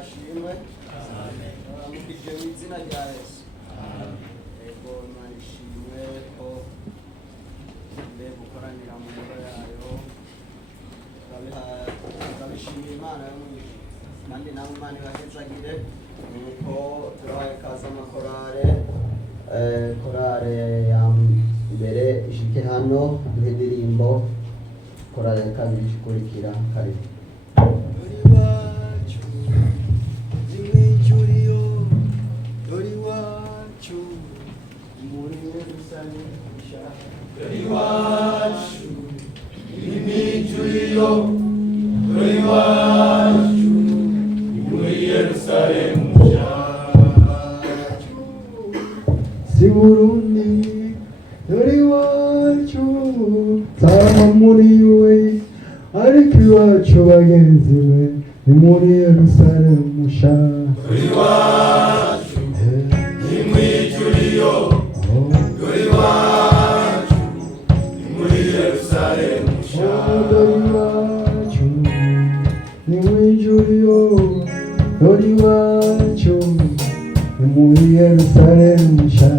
nashimwe mukije mu izina rya Yesu. Ego Imana ishimwe ko mbe gukoranira mu ngoro yayo, turabishimiye Imana yo mw'ijuru kandi nawe Imana ibahezagire. Nuko turabaye ikaze amakorale korale ya mbere ishike hano duhe indirimbo, korale ya kabiri ikurikira karibu. Burundi, dore iwacu nzaba muri we, ariko iwacu bagenzi we ni muri Yerusalemu nshya. Dore iwacu ni mu ijuru, dore iwacu ni muri Yerusalemu nshya. Dore iwacu ni mu ijuru, dore iwacu ni muri Yerusalemu nshya.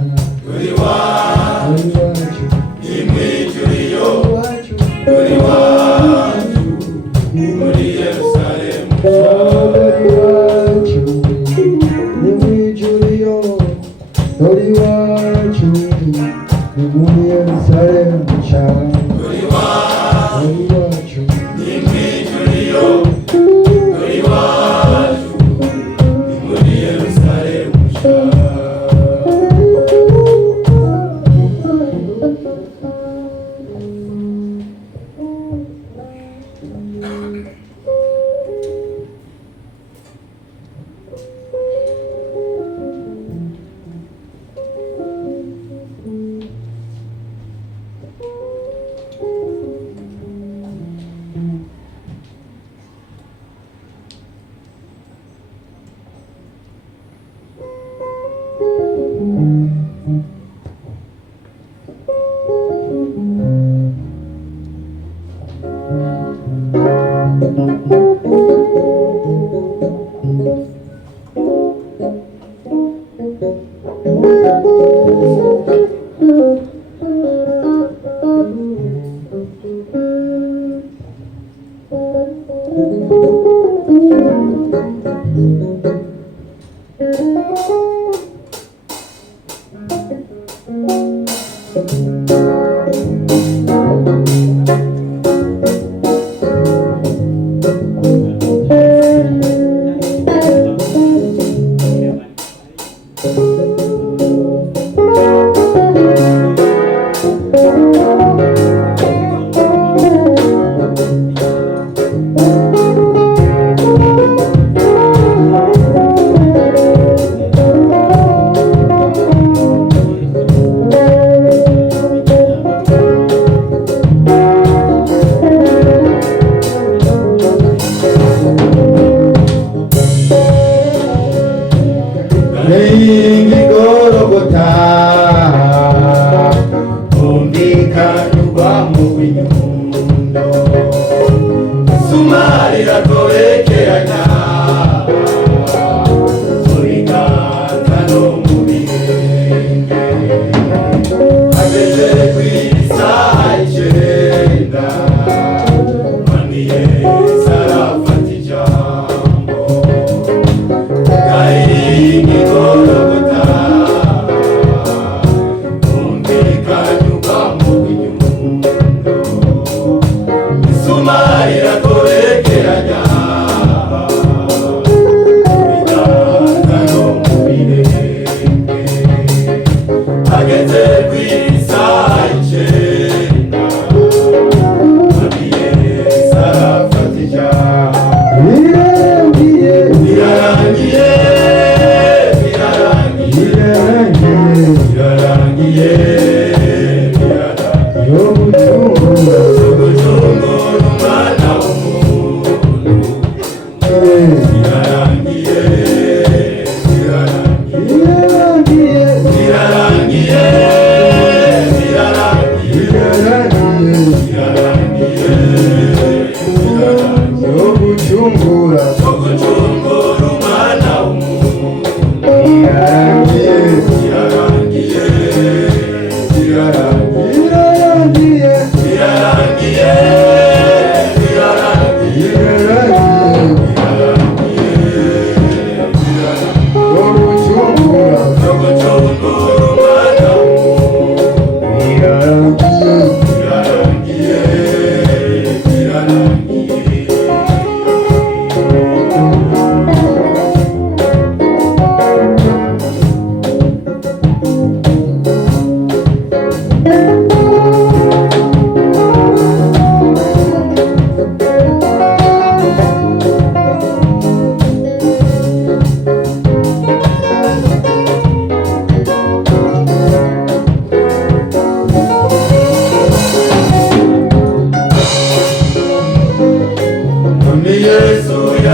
Sumari la colequeaña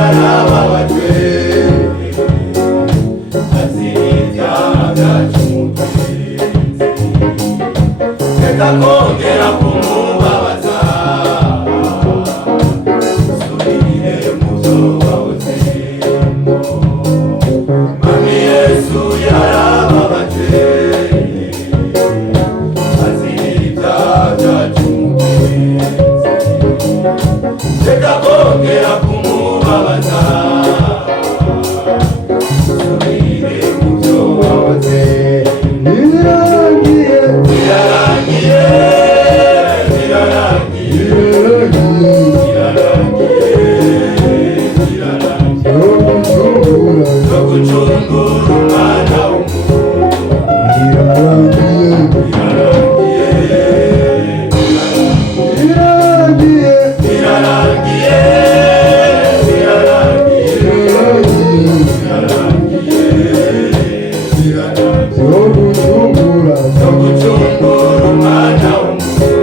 yarababajwe azira ibyaha byacu mugenzi reka kongera kumubabaza usubire mu byo wahozemo Mwami Yesu yarababajwe azira ibyaha byacu mugenzi reka kongera kumubabaza usubire mu byo wahoze birarangiye birarangiye birarangiye birarangiye yo gucungura no gucungura umwana w'umuntu birarangiye birarangiye birarangiye birarangiye birarangiye yo gucungura no gucungura umwana w'umuntu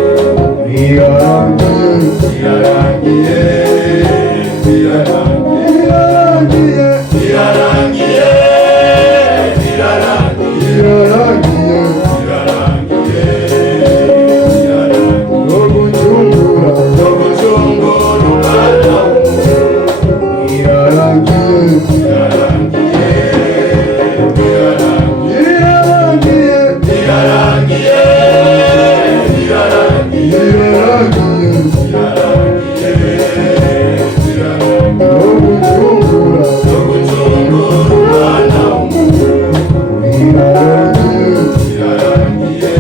birarangiye birarangiye birarangiye birarangiye birarangiye birarangiye birarangiye birarangiye yo gucungura no gucungura umwana w'umuntu birarangiye birarangiye birarangiye birarangiye birarangiye birarangiye birarangiye yo gucungura no gucungura umwana w'umuntu birarangiye birarangiye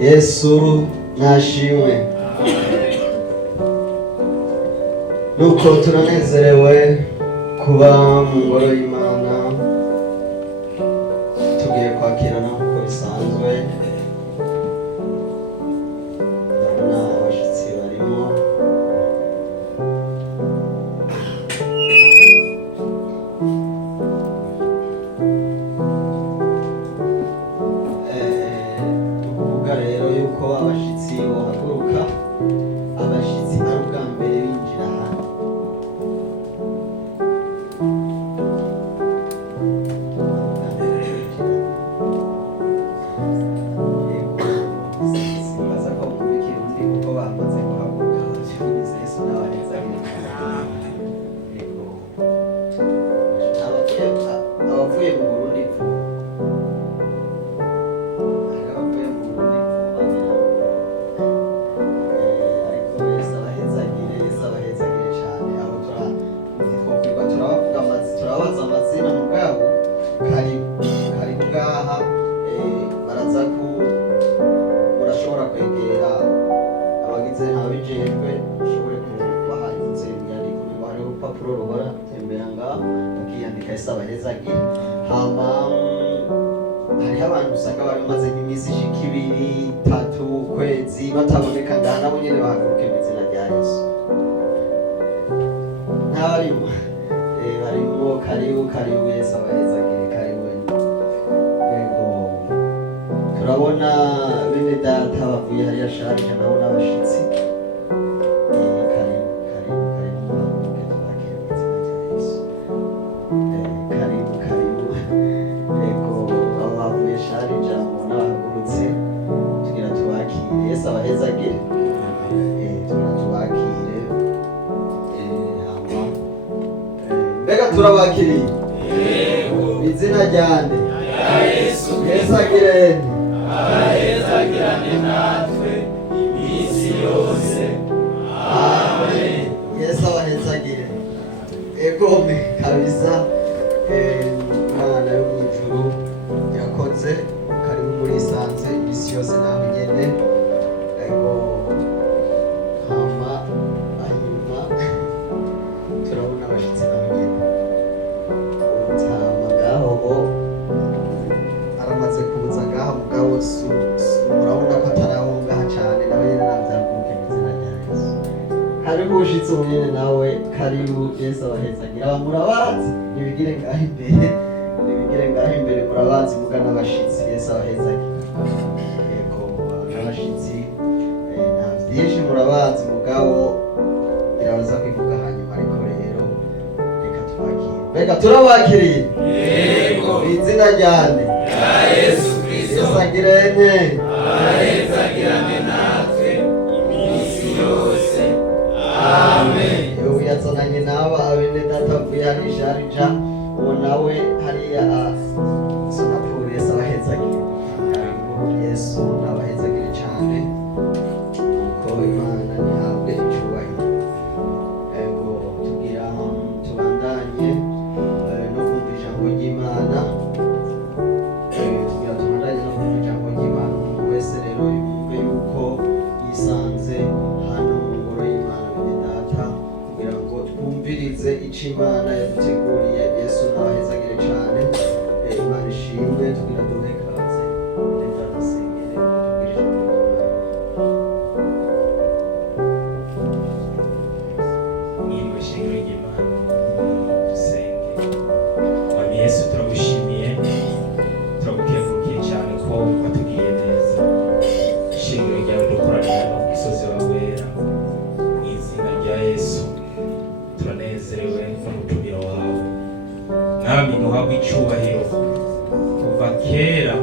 Yesu nashimwe. Nuko turanezerewe kuba mu ngoro y'Imana, tugiye kwakirana nk'uko bisanzwe. Ndabona abashyitsi barimo. Rero yuko abashyitsi bahaguruka, abashyitsi ari ubwa mbere binjira hano. Simbaza ko mubikira undi kuko bamaze guhaguruka babyumvise Yesu n'abaneza abavuye mu Burundi turabaza amazina mugabo karibu ngaha, baraza ku murashobora kwegera abagize ntabijejwe ushobore kubaha inyandiko, hariho urupapuro ruhora tembera ngaho bakiyandika Yesu abahezagire. Hama hariho abantu usanga bari bamaze nk'iminsi ishika 2, 3, ukwezi bataboneka ngaha, nabo nyene bahaguruke mu izina rya Yesu. Ntabarimo barimo, karibu Yesu abahezagire, karibu. Yego, turabona bene data bavuye hariya Sharja nabo n'abashitsi. Karibu muhaguruke tubakire mu izina rya Yesu. Karibu. Yego, abo bavuye Sharja mubona bahagurutse, tugira tubakire Yesu abahezagire. Tugira tubakire. Mbega turabakiriye? Yego. Izina ryande? Yesu. Yesu agirene. Abahezagirane natwe iminsi yose. Amen. Yesu abahezagire. Egome kabisa. Imana yo mu ijuru yakoze, karibu muri sanze iminsi yose nawe nyene. Ego hama hanyuma turabona abashitsi nawe nyene. Aramaze kubuza ngaha mugabo murabona ko ataraho ngaha cyane, nawe nyene navyaguruke mu izina rya Yesu. Hariho ushitse nyene nawe, karibu Yesu abahezagira. Aba murabazi, nibigire ngaha imbere murabazi, muga n'abashitsi Yesu abahezagira. Yego, n'abashitsi nta vyinshi murabazi, mugabo birabaza kwivuga hanyuma, ariko rero reka tubakire. Mbega turabakiriye? Yego. Izina ryande? Ya Yesu Kristo. Yesu agirene. Abahezagirane natwe iminsi yose. Amen. Ubu yazananye n'aba abene data avuye hano i Sharja, uwo nawe hariya Sonapuru. Yesu abahezagire. Yesu n'abahezagire cyane, kuko Imana ntihabwe icyubahiro. Ego, tugira twumvirize icyo Imana yaduteguriye. Yesu nabahezagire cyane. Imana ishimwe, tugira duhe kaze reka dusengere tubwire ijambo ry'Imana. Mwiriwe shingiro ry'Imana, dusenge. Mwami Yesu turagushimiye, turagukengurukiye cyane ko watugiriye neza. Ishingiro ryawe dukoranira no ku musozi wawe wera. Mu izina rya Yesu turanezerewe n'umutumiro wawe. Mwami ntuhabwe icyubahiro. Kuva kera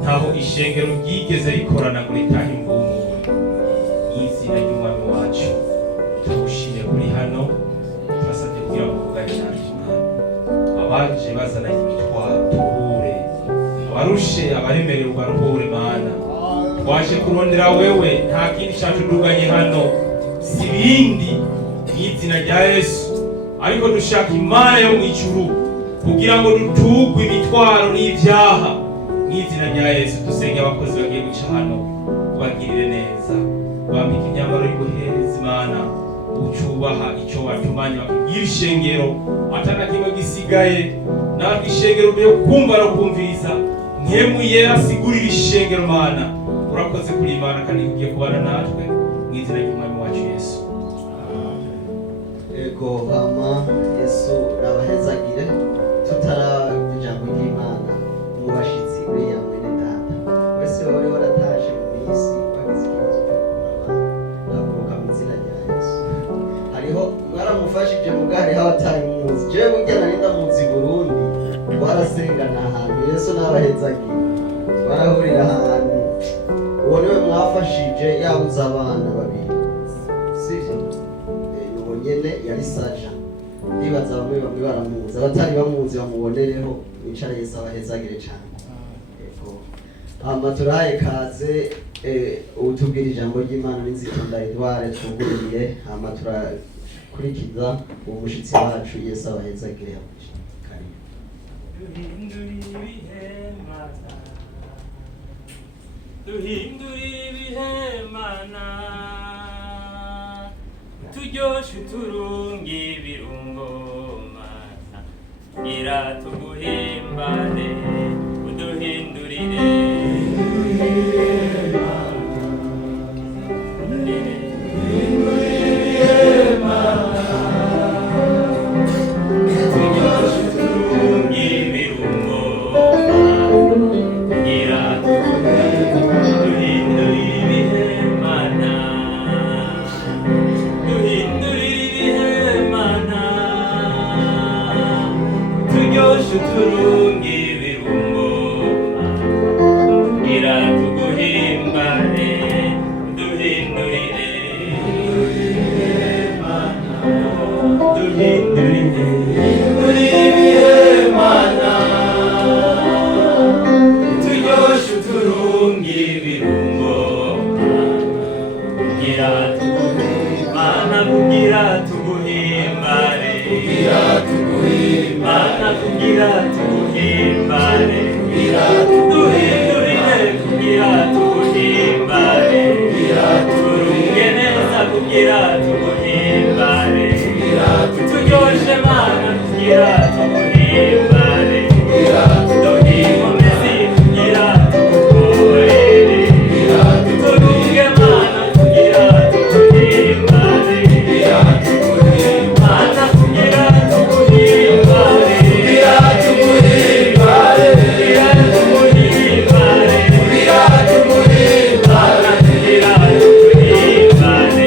ntaho ishengero ryigeze rikorana ngo ritahe imvumure. Mu izina ry'Umwami wacu turagushimiye kuri hano. Turasabye kugira ngo uvugane natwe Mwami. Abaje bazananye imitwaro turuhure, abarushe abaremerewe ubaruhure Mana. Waje kurondera wewe, nta kindi cyatuduganye hano si bindi mu izina rya Yesu, ariko dushaka Imana yo mu ijuru kugira ngo dutugwe imitwaro n'ibyaha. Mu izina rya Yesu dusenge abakozi bagiye guca hano, ubagirire neza, bambike imyambaro y'ubuherezi Mana, ucubaha icyo watumanye bakubwira ishengero atana kimwe gisigaye. Natwe ishengero ryo kumva no kumviriza, nkemu yera sigurira ishengero Mana. Urakoze kuri Imana kandi ugiye kubana natwe mu izina ry'Umwami wacu Yesu. Ego hama Yesu nabahezagire. Tutara ijambo ry'Imana mu bashitsi uriya mwene data wese wari warataje mu minsi wagize ikibazo cyo kubura nakuruka mu izina rya Yesu. Hariho mwaramufashije mugari hawataye muzi jewe burya nari ndamuzi Burundi, twarasengana ahantu. Yesu nabahezagire, twarahurira ahantu. Uwo niwe mwafashije yabuze abana babiri, sivyo? Uwo nyene yari Saja. Ndibaza bamwe baramuzi, abatari bamuzi bamubonereho. Wicare Yesu abahezagire cyane. Ego hama turahaye kaze utubwira ijambo ry'Imana n'inzikunda Edouard twugururiye, hama turakurikiza uwo mushitsi wacu. Yesu abahezagire. Duhindurire ibihe Mana, turyoshe uturungi ibirungo Mana, gira tuguhimbane uduhindurire. Turungi ibirungo gira tuguhimbane uduhindurire. Duhindurire ibihe Mana, turyoshe uturungi ibirungo gira tuguhimbane, kugira tuguhimbane, Mana kugira tuguhimbane, duhindurire kugira tuguhimbane, turunge neza kugira tuguhimbane, turyoshe Mana kugira tuguhimbane, duhimomezi kugira tugukorere, turunge Mana kugira tuguhimbane, Mana kugira tuguhimbane, Mana kugira tuguhimbane,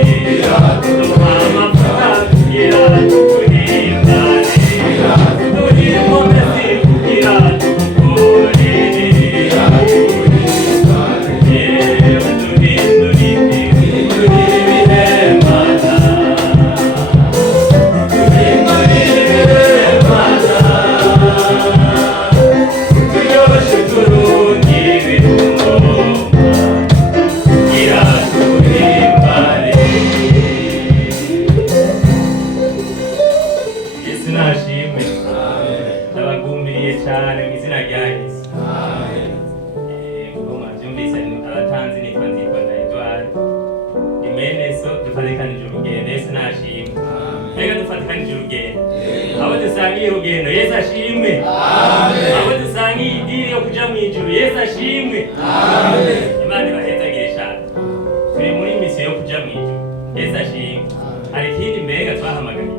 dutanguje urugendo, abo dusangiye urugendo Yesu ashimwe, abo dusangiye idini yo kuja mw'ijuru Yesu ashimwe, Imana ibahezagire cyane. Turi muri misiyo yo kuja mw'ijuru Yesu ashimwe. Hari ikindi mbega twahamagariwe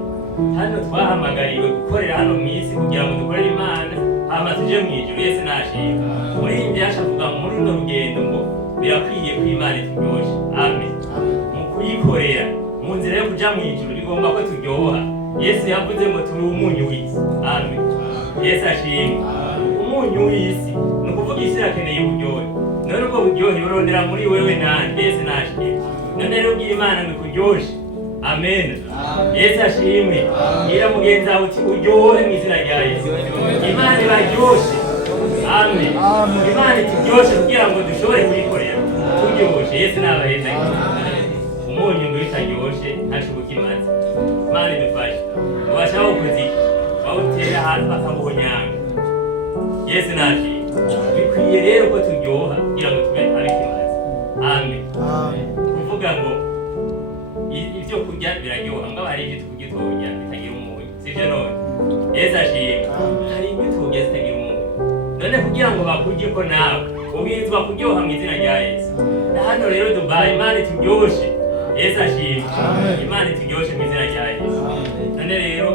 hano, twahamagariwe gukorera hano mw'isi kugira ngo dukorere Imana hama tuje mw'ijuru Yesu nashimwe. Muri iyi byasha avuga muri runo rugendo ngo birakwiye ko Imana ituryoshe. Amen. Mu kuyikorera mu nzira yo kuja mw'ijuru bigomba ko turyoha. Yesu yavuze ngo turi umunyu w'isi. Amen. Yesu ashimwe. Umunyu w'isi ni ukuvuga isi irakeneye uburyohe, none ubwo buryohe burondera muri wewe nande. Yesu nashimwe. None rero ubwira Imana ngo ikuryoshe. Amen. Yesu ashimwe. Ira mugenzi wawe uti uryohe mu izina rya Yesu. Imana ibaryoshe. Amen. Imana ituryoshe kugira ngo dushobore kuyikorera turyoshe. Yesu nabaheza. Umunyu ngo utaryoshe ntashoboka imaze. Imana idufashe. Ubashaho kuziki bawutera hasi bakabuhonyanga. Yesu nashimwe. Bikwiye rero ko turyoha kugira ngo tube abikimaze. Amen. Kuvuga ngo ibyo kurya biraryoha, ngo hari ibyo turya turya bitagira umunyu, sivyo none? Yesu ashimwe. Hari ibyo turya zitagira umunyu, none kugira ngo bakurye ko nawe ubwirizwa kuryoha mu izina rya Yesu. Na hano rero Dubai Imana ituryoshe. Yesu ashimwe. Imana ituryoshe mu izina rya Yesu. None rero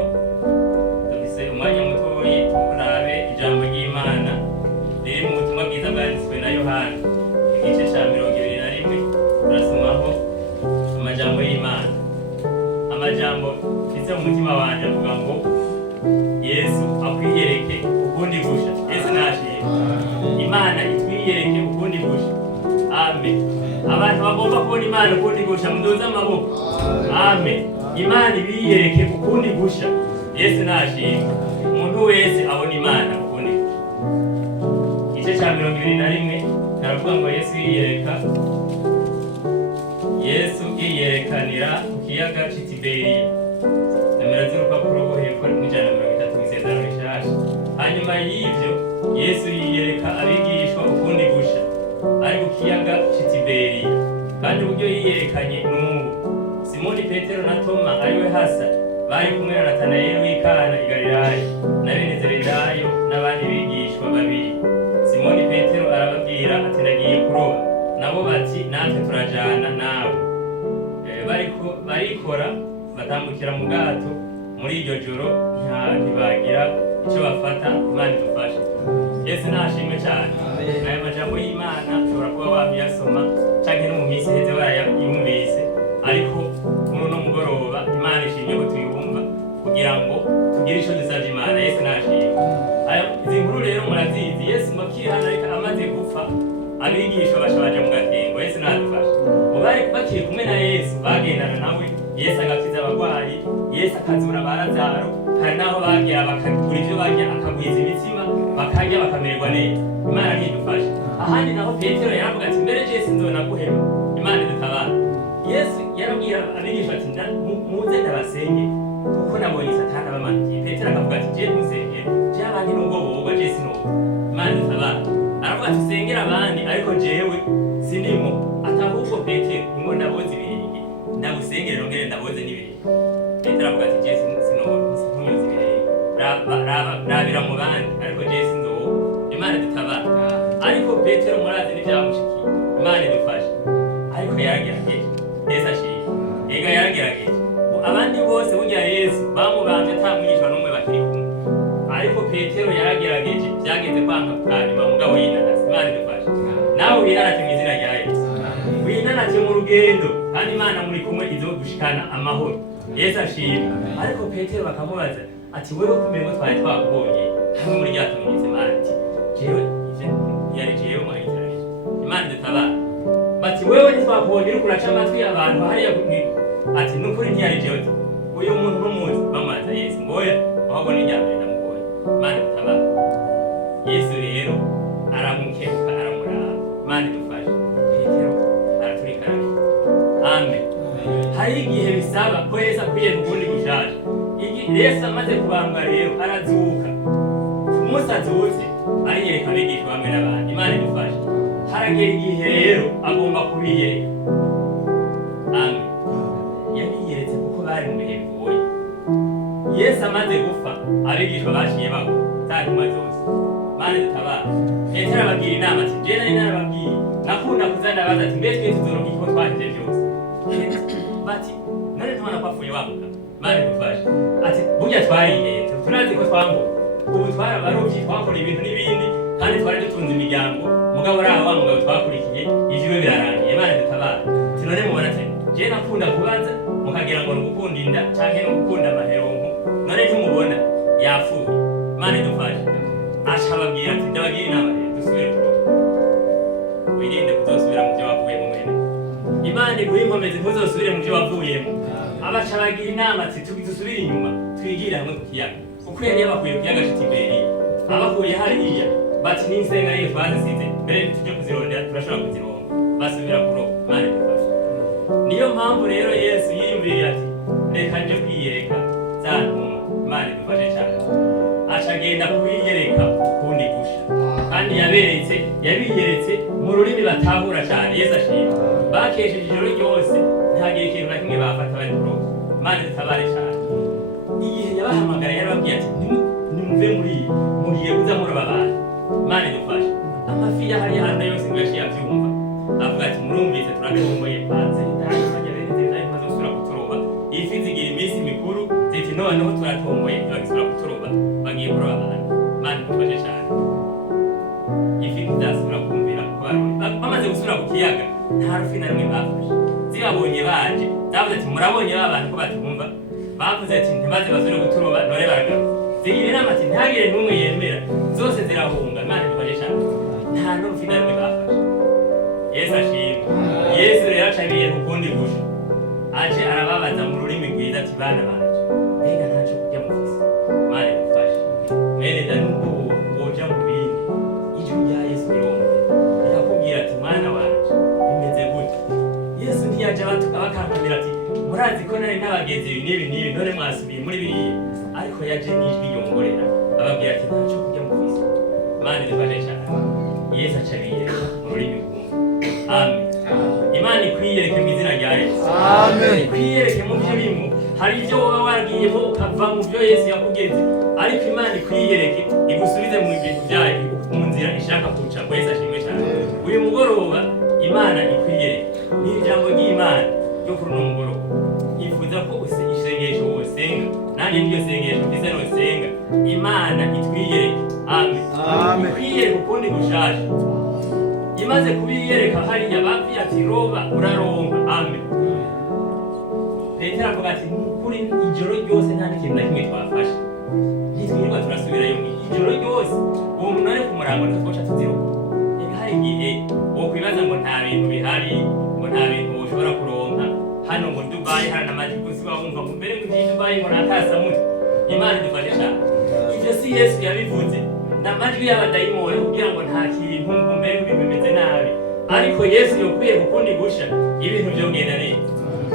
dufise umwanya mutoyi turabe ijambo ry'Imana riri mu butumwa bwiza bwanditswe na Yohana igice ca 21. Turasomaho amajambo y'Imana. Amajambo mfise mu mutima wanje avuga ngo Yesu akwiyereke ukundi gusha. Yesu nashimwe. Imana itwiyereke ukundi gusha. Amen. Abantu bagomba kubona Imana ukundi gusha, muduze amaboko. Amen. Imana ibiyereke ukundi gusha. Yesu nashimwe. Umuntu wese abona Imana ukundi gusha. Igice ca 21 karavuga ngo Yesu yiyereka. Yesu yiyerekanira ku kiyaga c'i Tiberiya. Nomero z'urupapuro rwo hepfo mu 130 mw'isezerano rishasha. Hanyuma y'ivyo Yesu yiyereka abigishwa ukundi gusha ari ku kiyaga c'i Tiberiya. Kandi uburyo yiyerekanye n'ubu Simoni Petero na Toma ariwe hasa bari kumwe na Natanayeli w'i Kana i Galilaya na bene Zebedayo n'abandi bigishwa babiri. Simoni Petero arababwira ati nagiye kuroba, nabo bati natwe turajana nawe. Barikora batambukira mu bwato. Muri iryo joro ntibagira icyo bafata. Imana idufashe. Yesu nashimwe cyane. Aya majambo y'Imana ushobora kuba wabiyasoma canke no mu minsi iheze warayumvise, ariko muri uno mugoroba Imana ishimye ko tuyumva kugira ngo tugire ico dusavye Imana. Yesu nashimwe. Izi nkuru rero murazizi. Yesu makihana ariko amaze gupfa, abigishwa bashabaje mu gatengo. Yesu nadufashe. Bari bakiri kumwe na Yesu, bagendana nawe. Yesu agakiza abagwayi, Yesu akazura Lazaro, hari naho bagira bakagura ivyo barya, akagwiza imitsima bakarya bakamererwa neza. Imana ntidufashe. Ahandi naho Petero yaravuga ati mbere Yesu nzonaguheba. Imana idutabara. Yesu yarabwira abigishwa ati muze ndabasenge kuko nabonye Satani abamanukiye. Petero akavuga ati je musenge, je abandi nubwo boba je sinubwo. Imana idutabara. Aravuga ati sengera abandi ariko jewe sinimo. Atahubwo Petero ngo ndaboze ibirenge, ndagusengera rongere ndaboze n'ibirenge. Petero avuga ati Yesu sinunyoza ibirenge, rabira mu bandi ariko Yesu nzowo. Imana idutabara. Ariko Petero murazi n'ibyamushikiye. Imana idufashe. Ariko yaragerageje. Yesu ashimwe. Ega yaragerageje. Abandi bose burya Yesu bamubambye atamwishwa n'umwe bakiri kumwe, ariko Petero yaragerageje byageze kwanga kukanyuma mugabo yinanase. Imana idufashe. Nawe winanate mu izina rya Yesu. Winanate mu rugendo kandi Imana muri kumwe izogushikana amahoro. Yesu ashimwe. Ariko Petero bakamubaza ati wewe kumengo twari twakubonye hamwe muri ryatumize Imana ati jewe yari jewe mwahitiraje. Imana idutabara. Bati wewe ntitwakubonye uri kuraca amatwi y'abantu hariya ati nukuri ntiyari jewe. Uyu muntu n'umuzi bamaza Yesu ngoya ahubwo n'iryambere ndamubonye. Imana idutabara. Yesu rero aramukebuka aramuraba. Imana idufashe. Petero araturikana. Amen. Hari igihe bisaba ko Yesu akwiye kubundi gushaje. Yesu amaze kubambwa rero arazuka. Umunsi azutse ariyereka abigishwa bamwe n'abandi. Imana idufashe. Haragera igihe rero agomba kubiyereka. Amen. Yabiyeretse kuko bari mu bihe bigoye. Yesu amaze gupfa abigishwa baciye bagwa za ntumwa zose Mana dutabara Petero ababwira inama ati je nari narababwiye nakunda kuzana baza ati mbe twe tuzoronka iko twahije byose bati none tumana kwapfuye wamuka Mana dufashe ati burya twariye turazi ko twambuka ubu twarabarovyi twakora ibintu n'ibindi kandi twari dutunze imiryango mugabo raho wa mugabo twakurikiye ivyo birarangiye Mana dutabara tinone mubona ati je nakunda kubaza mukagira ngo ngukunda inda canke no gukunda amaheronko none ntumubona yapfuye Mana dufashe ashababwira ati ndabagira inama dusubire kuroba wirinde kuzosubira mu byo wavuyemo mwene Imana iguhe inkomezi ntuzosubire mu byo wavuyemo abaca bagira inama ati dusubire inyuma twigire hamwe ku kiyaga kuko yari yabakuye ku kiyaga c'Itiberiya abakuye hariya bati n'insenga niyo twazisize mbere tujye kuzirondera turashobora kuzironka basubira kuroba Imana idufashe niyo mpamvu rero Yesu yiyumviriye ati reka nje kwiyereka za ntumwa Imana idufashe cyane acagenda kwiyereka ukundi gusha kandi yabiyeretse mu rurimi batahura cyane Yesu ashima bakesheje ijoro ryose ntihagire ikintu na kimwe bafata bari kuroba Imana dutabare cyane igihe yabahamagara yarababwiye ati nimuve mugiye kuza muroba abantu Imana idufashe amafi yahari handa yose ngo yaciye avyumva avuga ati murumvise turabirongoye panze ndahanya bene nziza ntazosubira kuturoba ifi zigira iminsi mikuru ziti noneho turatomboye bagisubira kuturoba bagiye kuroba abantu Imana idufashe cyane ifi ntizasubira kumvira ko bamaze gusubira ku kiyaga nta rufi na rumwe bafashe zibabonye baje zavuze ati murabonye ba bantu ko batumva bavuze ati ntibaze basubire guturoba none baragaruka zigira inama ati ntihagire n'umwe yemera zose zirahunga Imana idufashe cyane nta n'urufi na rumwe bafashe Yesu ashimwe Yesu rero acabiye ukundi gusha aje arababaza mu rurimi rwiza ati bana banje mbega ntaco kurya mufise Imana idufashe mwene da nubwo woja mu bindi ijwi rya Yesu rirombe rirakubwira ati mwana wanje bimeze gute Yesu ntiyaje abakankamira ati murazi ko nari n'abagenzi ibi n'ibi none mwasubiye muri biriya ariko yaje n'ijwi ryongorera ababwira ati ntaco kurya mufise Imana idufashe cyane Yesu acabiyereka mu rurimi Amen. Imana ikwiyereke mu izina rya Yesu. Amen. Ikwiyereke mu byo urimo. Hari ibyo wowe waragiyemo ukava mu byo Yesu yakugeze. Ariko Imana ikwiyereke igusubize mu bintu byayo mu nzira ishaka kuca. Yesu ashimwe cyane. Uyu mugoroba Imana ikwiyereke. Ni ijambo ry'Imana ryo kuri uno mugoroba. Ifuza ko isengesho wosenga. Nanjye niryo sengesho mfise nosenga. Imana itwiyereke. Amen. Amen. Ikwiyereke ukundi gushaje. Imaze kubiyereka hariya babwiye ati roba uraronka Amen. Petero avuga ati kuri ijoro ryose nta n'ikintu na kimwe twafashe ntitwirirwa turasubirayo ijoro ryose uwo muntu ari ku murango ntitwoca tuziroba hari igihe wokwibaza ngo nta bintu bihari ngo nta bintu ushobora kuronka hano ngo Dubai hari n'amajiguzi wumva ngo mbere ngo iyi Dubai ngo natasamutwe Imana idufashe cyane ibyo si Yesu yabivuze n'amajwi y'abadayimoni kugira ngo nta kintu ngo mbere ibintu bimeze nabi ariko Yesu yokwiye kukundi gusha ibintu byogenda neza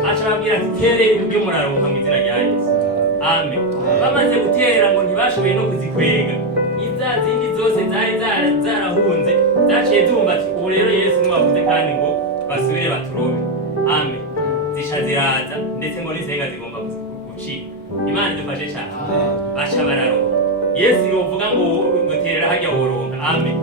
acababwira ati tere ibyo muraronka mu izina rya Yesu Amen. Bamaze gutera ngo ntibashoboye no kuzikwega iza zindi zose zari zarahunze zaciye zumva ati ubu rero Yesu niwavuze kandi ngo basubire baturobe Amen. Zisha ziraza ndetse ngo n'isenga zigomba gucika Imana idufashe cyane baca bararoba Yesu yovuga ngo guterera hajya woronka Amen.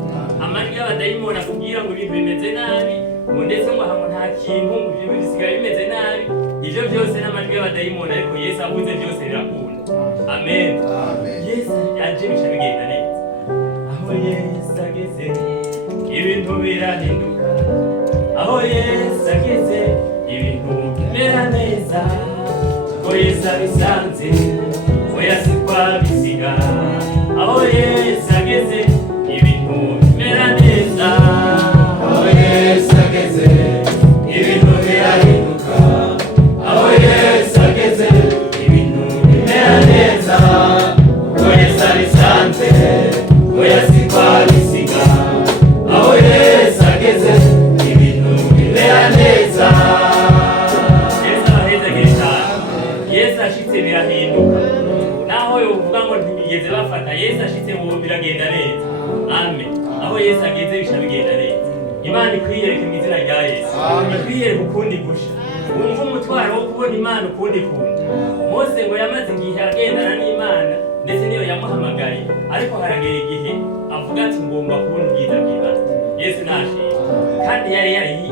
Amajwi y'abadayimoni akubwira ngo ibintu bimeze nabi ngo ndetse ngo hamwe nta kintu ngo ibyo bisigaye bimeze nabi ivyo byose n'amajwi y'abadayimoni ariko Yesu avuze byose birakunda Amen. Yesu aje bica bigenda neza aho Yesu ageze ibintu birahinduka aho Yesu ageze ibintu bimera neza ko Yesu abisanze oya sikwa bisiga aho Yesu ageze ibintu bimera neza aho Yesu ageze ibintu birahinduka aho Yesu ageze ibintu bimera neza ko Yesu abisanze oya sikwa bisiga aho Yesu ageze ibintu bimera neza Yesu aheza Yesu ashitse birahinduka naho yovuga ngo ntibigeze bafata Yesu ashitse mu biragenda neza Amen. Aho Yesu ageze bisha bigenda neza Imana ikwiyereke mu izina rya Yesu ikwiyereke ukundi gusha wumva umutwaro wo kubona Imana ukundi kundi Mose ngo yamaze igihe agendana ariko haragera igihe avuga ati ngomba kubona ubwiza bw'Imana. Yesu nashimye. Kandi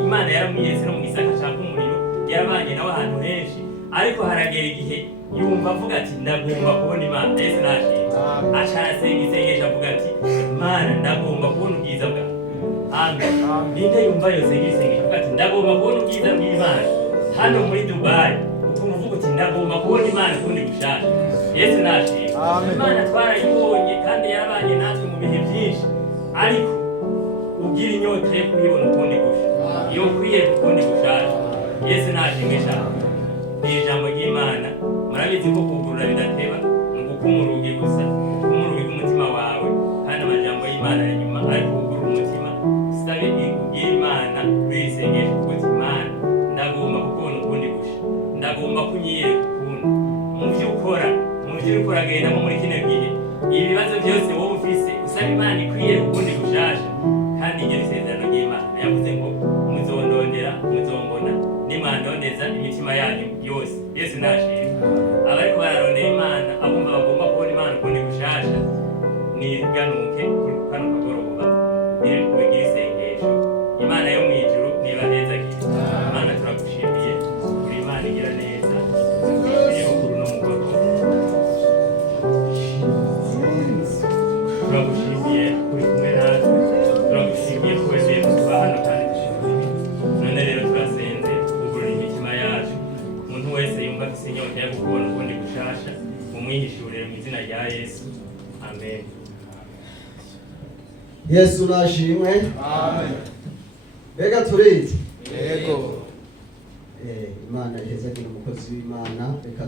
Imana yaramwiyeretse no mu gisaka caka umuriro, yarabanye nawe ahantu henshi, ariko haragera igihe yumva avuga ati ndagomba kubona Imana. Yesu nashimye. Aca arasenga isengesho avuga ati Mana ndagomba kubona ubwiza bwawe. Amen. Ninde yumva yosenga isengesho avuga ati ndagomba kubona ubwiza bw'Imana hano muri Dubai, ukumva uvuga uti ndagomba kubona Imana kundi gushasha. Yesu nashimye. Imana twarayibonye kandi yarabanye natwe mu bihe byinshi, ariko ugira inyota yo kuyibona ukundi gusha, iyo kwiyereka ukundi gushasha. Yesu nashimwe cyane. Ni ijambo ry'Imana, murabizi ko kugurura bidateba, ni ugukuma urugi gusa, ukuma urugi rw'umutima wawe, kandi amajambo y'Imana ari inyuma, ariko kugurura umutima usabe ubwire Imana wisengesha uti Imana ndagomba kukubona ukundi gusha, ndagomba kunyiyereka ukundi mu byo ukora, mu byo uriko uragendamo muri kino gihe. Ibibazo byose wowe ufise usaba Imana ikwiyereka ukundi gushasha, kandi iryo isezerano ry'Imana yavuze ngo muzondondera muzombona nimwandondeza imitima yanyu yose. Yesu nashimye. Abariko bararondera Imana, abumva bagomba kubona Imana ukundi gushasha, niganuke kano kagoroba kubigira isengesho. Imana yo mw'ijuru nibahezagire. Imana turagushimiye, uri Imana igira neza, iri mukuru no mugoroba. Turagushimiye uri kumwe natwe, turagushimiye ko wemeye kutuba hano kandi dushimiye. None rero turasenze kugurura imitima yacu, umuntu wese yumva afise inyota yo kubona ukundi gushasha, mumwihishurire mu izina rya Yesu. Amen. Yesu nashimwe. Amen. Mbega turizi? Yego. Imana ihezagire umukozi w'Imana. Reka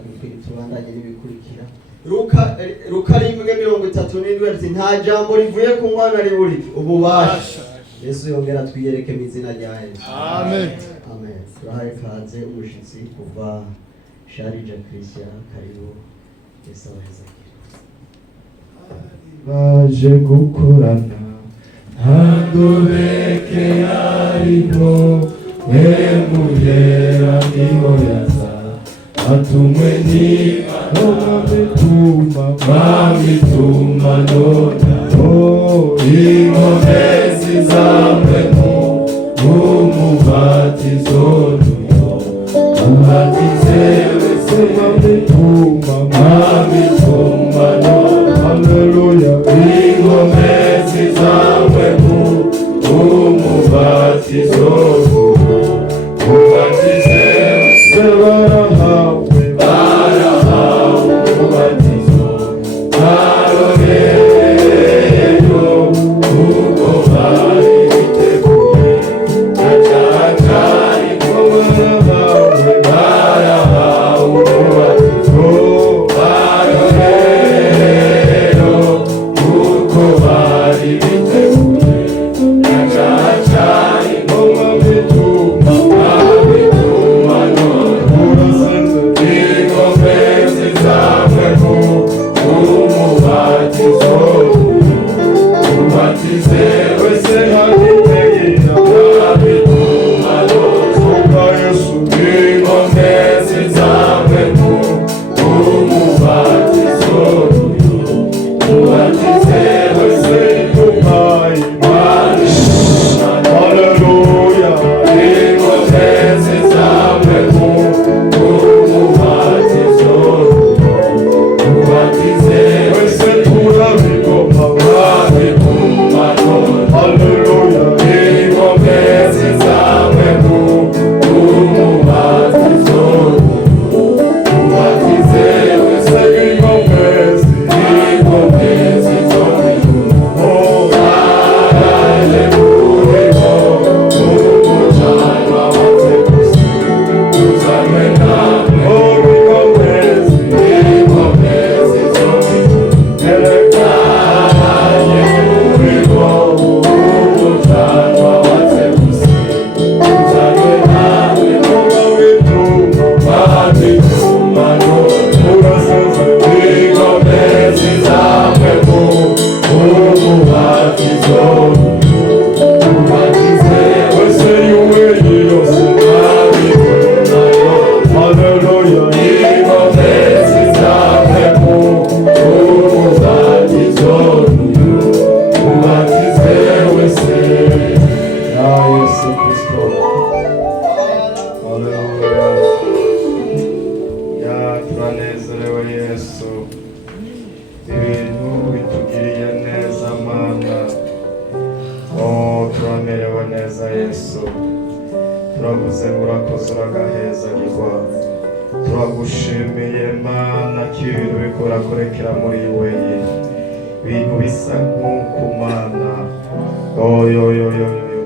tubandanye n'ibikurikira. Luka 1:37 ati nta jambo rivuye ku mwana riburi ububasha. Yesu yongera twiyereke mu izina rya Yesu. Amen. Amen. Turahaye kaze umushitsi kuva Sharija Christian, karibu. Yesu ahezagire. baje gukorana ntandobeke arimo mwemuyera niho yaza atumwe n'Imana mwabituma nona inkomezi zamwe umubatizo nuyo ubatize wese mwabituma nona haleluya inkomezi zamwe umubatizo nuyo ubatize wese barahawe umubatizo aroreyo ubwo bari turavuze ngo urakoze uragahezagirwa. Turagushimiye Mana ko ibintu biriko birakorekera muri wewe, ibintu bisa nk'uko Mana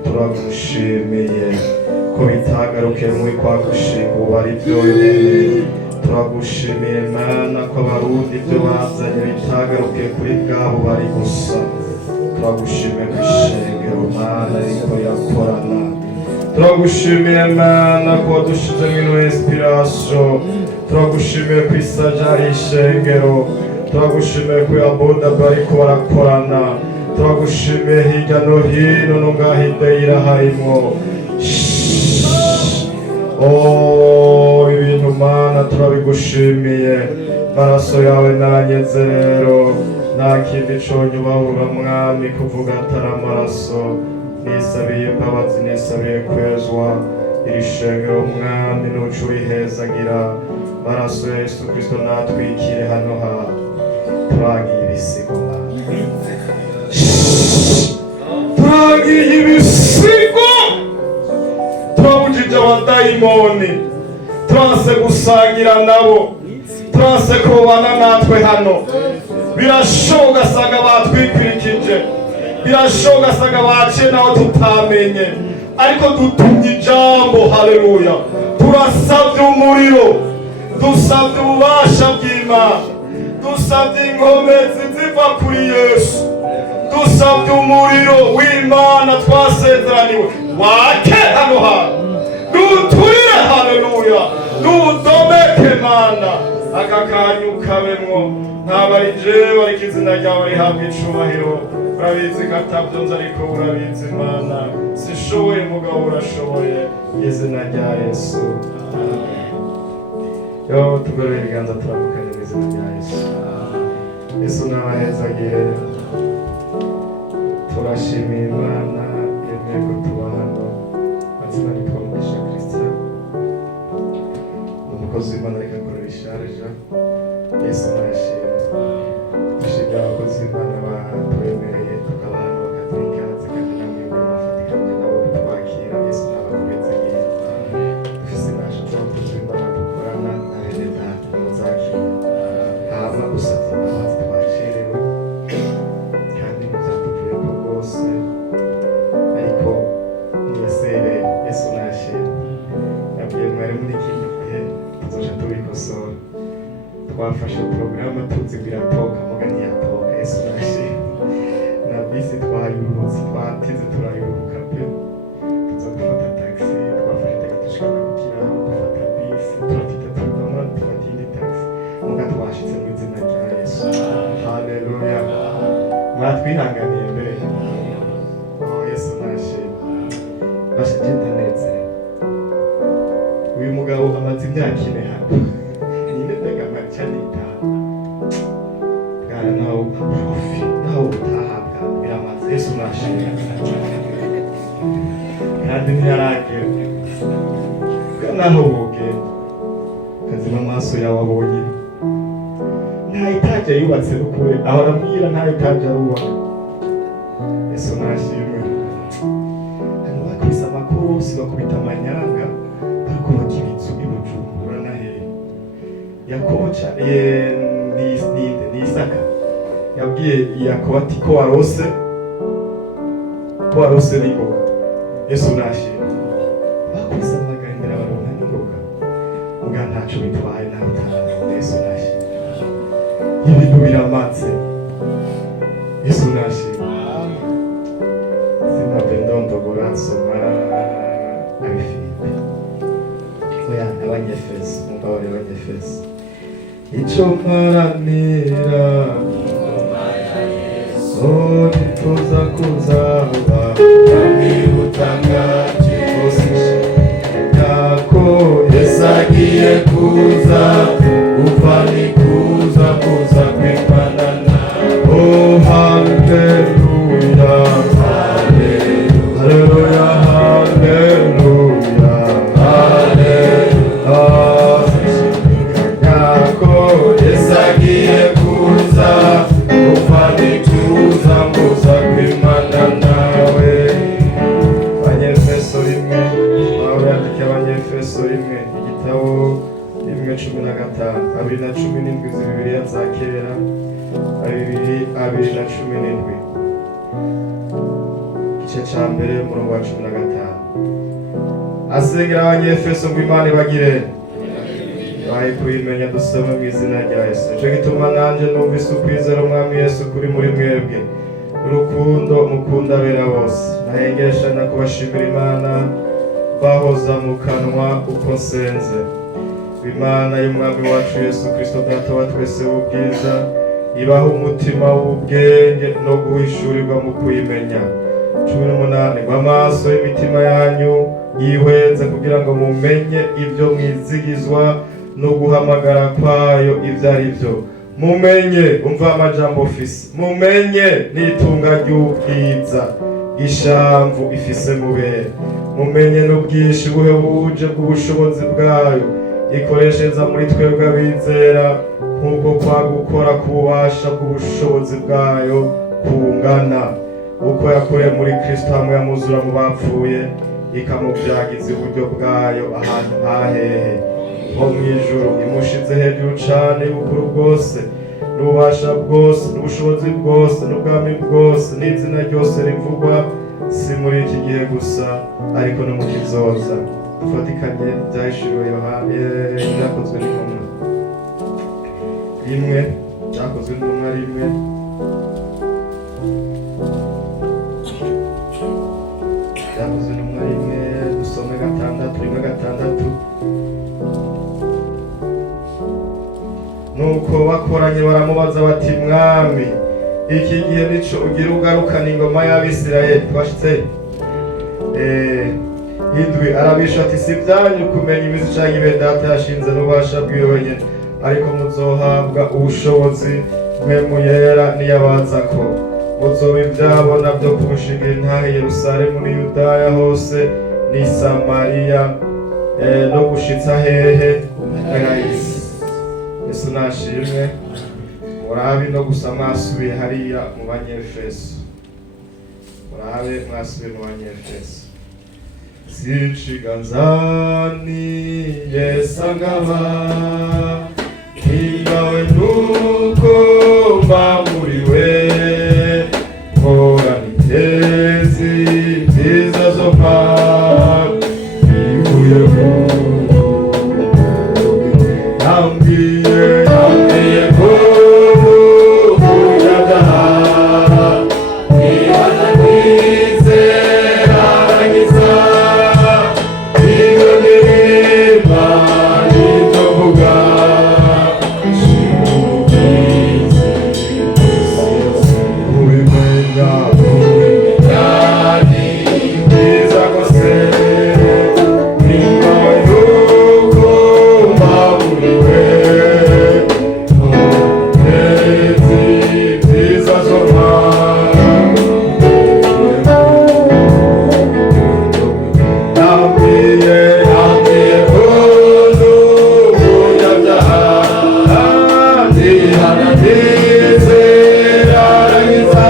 turagushimiye ko bitagarukiye muri kwa gushinga ubu ari byo nyene. Turagushimiye Mana ko abarundi ibyo bazanye bitagarukiye kuri bwabo bari gusa. Turagushimiye ko ishengero Mana riko yakorana. Turagushimiye Mana ko wadushize mw'ino inspiration. Turagushimiye ko isaja ari ishengero. Turagushimiye ko yaboda bariko barakorana. Turagushimiye hirya no hino no ngaho ideyira harimwo ibintu Mana turabigushimiye. Maraso yawe nanyeze rero, nta kindi conyubahura Mwami kuvuga atari amaraso. Nisabiye imbabazi, nisabiye kwezwa. Iri shengero Mwami nuca urihezagira. Maraso ya Yesu Kristo natwikire hano hantu. Turagiye ibisigo Mana, turagiye ibisigo, turabujije abadayimoni, turanse gusangira nabo, turanse kubana natwe hano. Birashoboka asanga batwikwirikije, birashoboka asanga baciye naho tutamenye, ariko dutumye ijambo. Haleluya! Turasavye umuriro, dusavye ububasha bw'Imana, dusavye inkomezi ziva kuri Yesu, dusavye umuriro w'Imana twasezeraniwe wake hano hantu, nuturire. Haleluya! Nudomeke Mana, aka kanyu kabemwo. Ntabwo ari jewe, ariko izina ryawe rihabwa icubahiro. Urabizi ko atavyonze, ariko urabizi Mana. Sishoboye mugabo urashoboye. Izina rya Yesu, tugorore ibiganza turamukanye mu izina rya Yesu. Yesu nabahezagire. Turashimiye Imana yemeye ko tuba hano. Mazina nitwa Mugisha Christian, umukozi w'Imana ariko akorera isharja. Yesu arashimye. Dushimira abakozi b'Imana batwemereye tukabana bakaduha ikaze, kandi namwe mwafatikanye nabo kutwakira. Yesu nabakomezagire. Dufise nasha abakozi b'Imana dukorana na bene data muzakire. Hama gusavye imbabazi twacerewe kandi ntivyatuvuyeko rwose, ariko mwesere. Yesu nashimye. Yabwiye mwari muri kino gihe tuzoca tubikosora. Twafashe porogaramu tuzi ngo iratoka, muga ntiyatoka. Yesu nashimye. Na bisi twayurutse, twatize turayuruka pe. Tuza gufata taxi, twafashe taxi dushikana ku Kiraro, dufata bisi turatita tuvamwo, dufata iyindi taxi, muga twashitse mu izina rya Yesu. Haleluya! Mwatwihanganiye mbere. Yesu nashimye. Basha je ndanezerewe. Uyu mugabo amaze imyaka 4 hano. Nyine mbega amaca n'itaha. Bwana nawe profi, nawe utahabwa biramaze. Yesu nashimye. Kandi ntiyaragera. Naho bugenda. Kazima amaso yawe abonye. Nta etaje yubatse rukure, ahora ambwira nta etaje arubaka. Yesu nashimwe. Hano bakubise amakorosi, bakubita amanyanga, barikubaka ibizu i Bujumbura na hehe. Yakobo ni Isaka yabwiye Yakobo ati ko warose n'ingoga. Yesu nashimwe. Bakubise amagandira baronka n'ingoga, muga ntaco bitwaye, nta butanga. Yesu nashimwe. Ibintu biramatse. Yesu nashimwe. Ndondogora nsoma abifilipi. Oya, Abanyefeso, mubabare Abanyefeso. Ico mparanira nituza kuzaba Utangaje yako Yesu agiye kuza, ufani kuza kw'Imana nawe. oh haleluya, haleluya, haleluya, yako Yesu agiye kuza, ufani kuza kw'Imana nawe. Abanyefeso 1 Pawulo yandika kera 2017 igice ca mbere umurongo wa 15 asengera abanyefeso ngo Imana ibagire bahe kuyimenya dusome mu izina rya Yesu. Nico gituma nanje numvise ukwizera umwami Yesu kuri muri mwebwe urukundo mukunda abera bose nahengesha na kubashimira Imana bahoza mu kanwa uko nsenze. Imana y'umwami wacu Yesu Kristo data wa twese w'ubwiza ibaha umutima w'ubwenge no guhishurirwa mu kuyimenya. 18 Amaso y'imitima yanyu yihweze kugira ngo mumenye ibyo mwizigizwa no guhamagara kwayo ibyo ari byo. Mumenye, umva amajambo ofisi, mumenye n'itunga ry'ubwiza ishamvu ifise mubere. Mumenye n'ubwinshi buhebuje bw'ubushobozi bwayo ikoreshereza muri twebwe abizera nk'uko kwa gukora kububasha bw'ubushobozi bwayo kungana uko yakoreye muri Kristo hamwe yamuzura mu bapfuye ikamubyagiza iburyo bwayo ahantu hahehe ho mw'ijuru imushize hejuru cane y'ubukuru bwose n'ububasha bwose n'ubushobozi bwose n'ubwami bwose n'izina ryose rivugwa si muri iki gihe gusa ariko no mu kizoza. Dufatikanye byahishuriwe Yohana byakozwe n'intumwa rimwe byakozwe n'intumwa rimwe byakozwe n'intumwa rimwe dusome 6 rimwe 6 nuko bakoranye baramubaza bati mwami iki gihe nico ugira ugarukana ingoma y'Abisirayeli twashitse indwi arabisha ati si byanyu kumenya imizi canke ibe data yashinze n'ububasha bwiwe wenyene ariko muzohabwa ubushobozi mpemu yera niyabazako muzoba ivyabo navyo kumushingira intahe Yerusalemu ni Yudaya hose ni Samariya no gushitsa hehe isi. Yesu nashimwe. Murabe no gusa mwasubiye hariya mu Banyefeso, murabe mwasubiye mu Banyefeso. Sichiganzani yesangaba ingawe nuko mbamuriwe kora nitezi nziza zo mpamvu ivuye mu Nambiye ko uyadaha ibana kwizera arangiza ibonirima n'indovuga shimubizi ubimenya ni bwiza kose ningawe nuko mbaburiwe nezi bwiza zo Nambiye kundu umunyabyaha ndihananize arangiza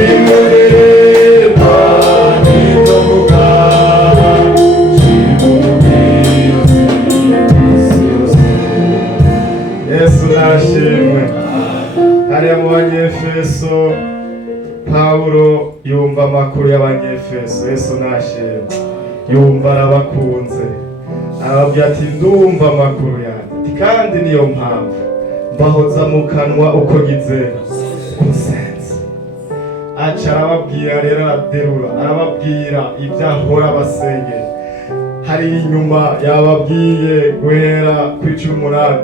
imuririmba n'indovuga shimubizi Yesu nashimwe. Hariya mu Banyefeso Pawulo yumva amakuru y'Abanyefeso. Yesu nashimwe. Yumva arabakunze arababwira ati ndumva amakuru yanjye kandi niyo mpamvu mbahoza mu kanwa uko gize kusenze. Aca arababwira rero araderura arababwira ibyo ahora basengera. Hari inyuma yababwiye guhera ku 18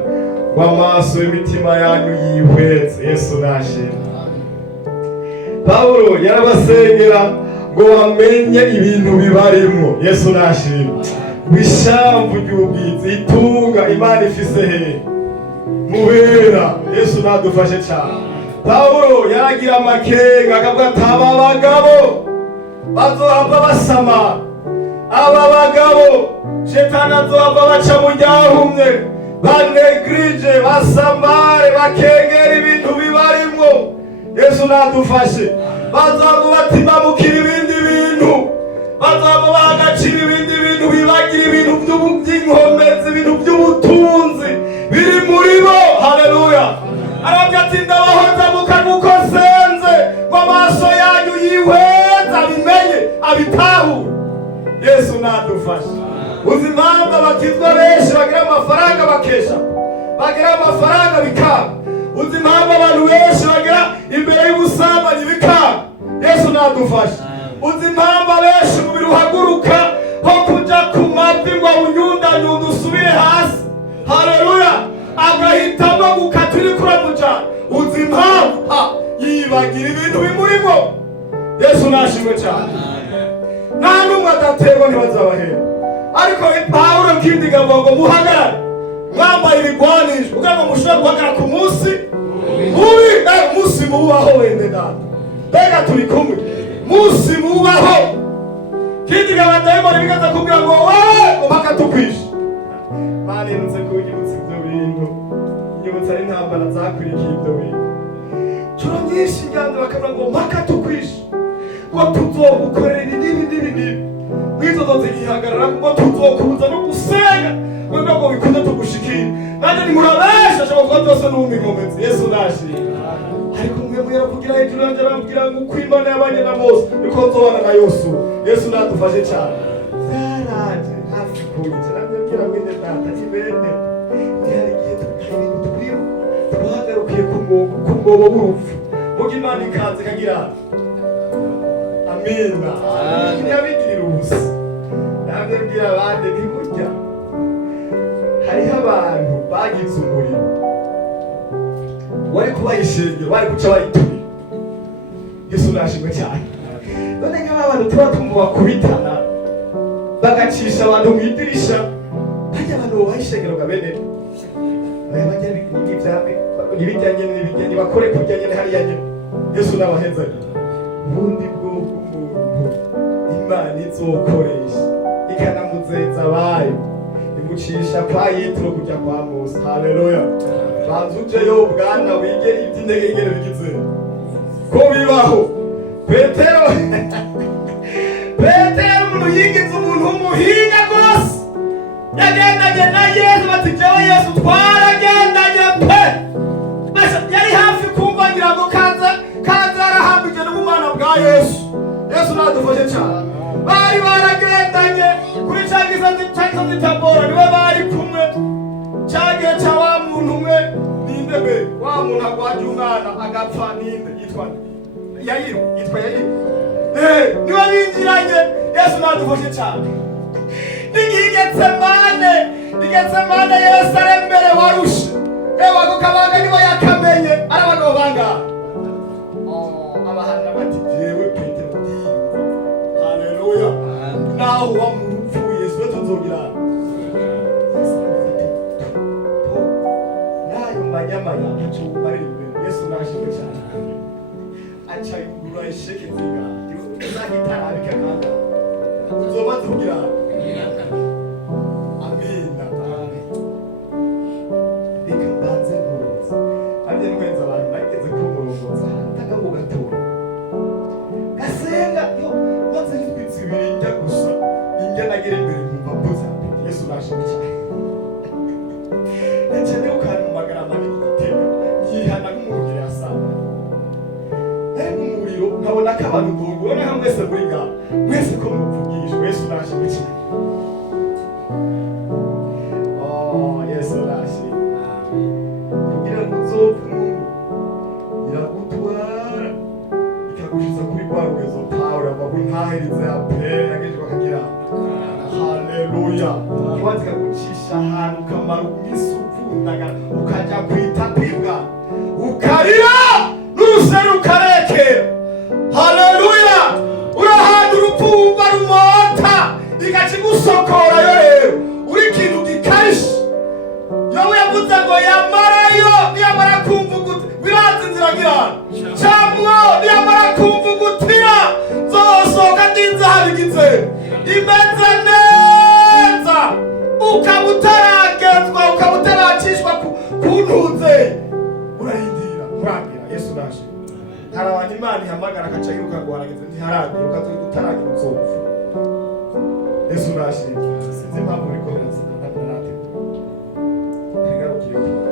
w'amaso y'imitima yanyu yihweze. Yesu nashimwe. Pawulo yarabasengera ngo bamenye ibintu bibarimo. Yesu nashimwe. Bishamvu ry'ubwiza itunga Imana ifise hehe mubera. Yesu nadufashe cyane. Pawulo yaragira amakenga akavuga ati aba bagabo bazohava basama, aba bagabo shetani azohava baca mu ryahumye banegrije basamare bakengera ibintu bibarimo. Yesu nadufashe. Bazohava batimamukira ibindi bintu, bazohava bahagacira ibindi bintu bibagira ibintu by'inkomezi ibintu by'ubutunzi biri muri bo. Haleluya. Arabwira ati ndabahoza mukanuko senze ngo amaso yanyu yihweza bimenye abitahure. Yesu nadufashe. Uzi impamvu abakizwa benshi bagira amafaranga bakesha, bagira amafaranga bikaba. Uzi impamvu abantu benshi bagira imbere y'ubusambanyi bikaba. Yesu nadufashe. Uzi impamvu abenshi umubiri uhaguruka ho kuja ku mavi ngo awunyundanyunda usubire hasi. Haleluya. Agahitamo gukata uri kuramujana. Uzi impamvu yibagira ibintu bimurimo. Yesu nashimwe cyane. Nta n'umwe adaterwa ntibazabahera. Ariko Pawulo kindiga ngo muhagarare mwambaye ibigwanisho kugira ngo mushobore guhagarara ku munsi mubi. Munsi mubaho wende data, mbega turi kumwe. Munsi mubaho kindiga abadayimoni bigaza kugira ngo wowe mpaka tukwishe. Barinze kunyibutsa ibyo bintu, nyibutsa ari intambara zakurikiye ibyo bintu. Curo nyinshi inganda bakavuga ngo mpaka tukwishe, ngo tuzogukorera ibi n'ibi. Mwizo zote ihagarara ngo tuzokubuza no gusenga ngo bikunde tugushikira. Nanje ni murabesha ashaka kuvuga byose n'umigomezi. Yesu nashimye. Ariko mwe mwera kugira hejuru yanje arambwira ngo uko Imana yabanye na Mose niko nzobana na Yosuwa. Yesu nadufashe cyane. Zaraje hafi kunyica arambwira ngo inde data kibende yarigiye tukabintu twiyo twahagarukiye ku mwobo w'urupfu. Muga Imana ikaze kagira amina. Ntiyabigirira ubusa. Nabwira abandi ntiburya hariho abantu bagize umuriro wari kuba ishengero bari guca bayitumira. Yesu nashimwe cyane. None nk'abantu tuba tumva bakubitana bagacisha abantu mu idirisha, bajya abantu bubaha ishengero gabene bajya n'ibijyanye n'ibijyanye bakore kurya nyine hariya nyine. Yesu nabahezanye. Ubundi bwoko bw'umuntu Imana izokoresha ikanamuzeza abayo imucisha kwa Yetro kujya kwa Mose. Haleluya. Banza ujeyo bwana wige iby'intege ngere bigize ko bibaho. Petero umuntu yigize umuntu w'umuhinga rwose, yagendanye na Yesu. Bati jewe Yesu twaragendanye pe. Yari hafi kumva ngira ngo kanza yarahambije n'ubumana bwa Yesu. Yesu nadufashe cyane. Bari baragendanye kuri cyagize Tabora, niwe bari kumwe. Cyagiye cya wa muntu umwe ninde be, wa muntu agwaje umwana agapfa ninde yitwa Yayiru. Niwe binjiranye. Yesu nadufashe cyane. Nigetsemane Yesu ari mbere warushe. Ewa kukabanga niwe yakamenye arabagabo bangaha. Abahanda bati jewe Petero ndi. Haleluya. Naho wa murupfu Yesu tuzogira. Nayo manyamanya ntacyo bari imbere. Yesu nashimwe cyane. Acha yugura isheke ziga. Uzahitara bikakanga. Uzoba tugira. Amina. Bikambanze nguruza. Abye nwenza abantu bageze ku murongoza. Tagago gatora. Gasenga yo maze n'ibitsi birinda gusa. Inge nagere imbere mu babuza. Yesu nashimwe cyane. Echane ukana mu magarama n'igitego. Yihana nk'umurugire asanga. Umuriro nkabona ko abantu dogora nka mwese muri ga. Mwese ko muvugishwe. Yesu nashimwe cyane. Yesu nashimwe. Kugira ngo uzopfu iragutwara ikagushiza kuri rwa rwezo Pawulo avuga ntahirize apere yagejeje bakagira. Haleluya. Ibanza ikagucisha ahantu ukamara iminsi upfundaga ukajya kwita kwibwa ukarira n'urusero ukarekera. Haleluya. Urahantu urupfumva rumota ikakigusokora yo rero uri ikintu gikarishe. Yowe yavuze ngo yamarayo niyamara kumvuguta biranze inzira ngirana cyangwa niyamara kumvugutira zosohoka n'inzahabigize imeze neza ukaba utaragezwa ukaba utaracishwa ku ntuze urahindira kurangira. Yesu nashimwe. Hari abantu Imana ihamagara akaca yiruka ngo harageze ntiharagira ukazuri utaragira uzopfa. Yesu nashimwe. Sinzi impamvu uriko birazinana. gihugu.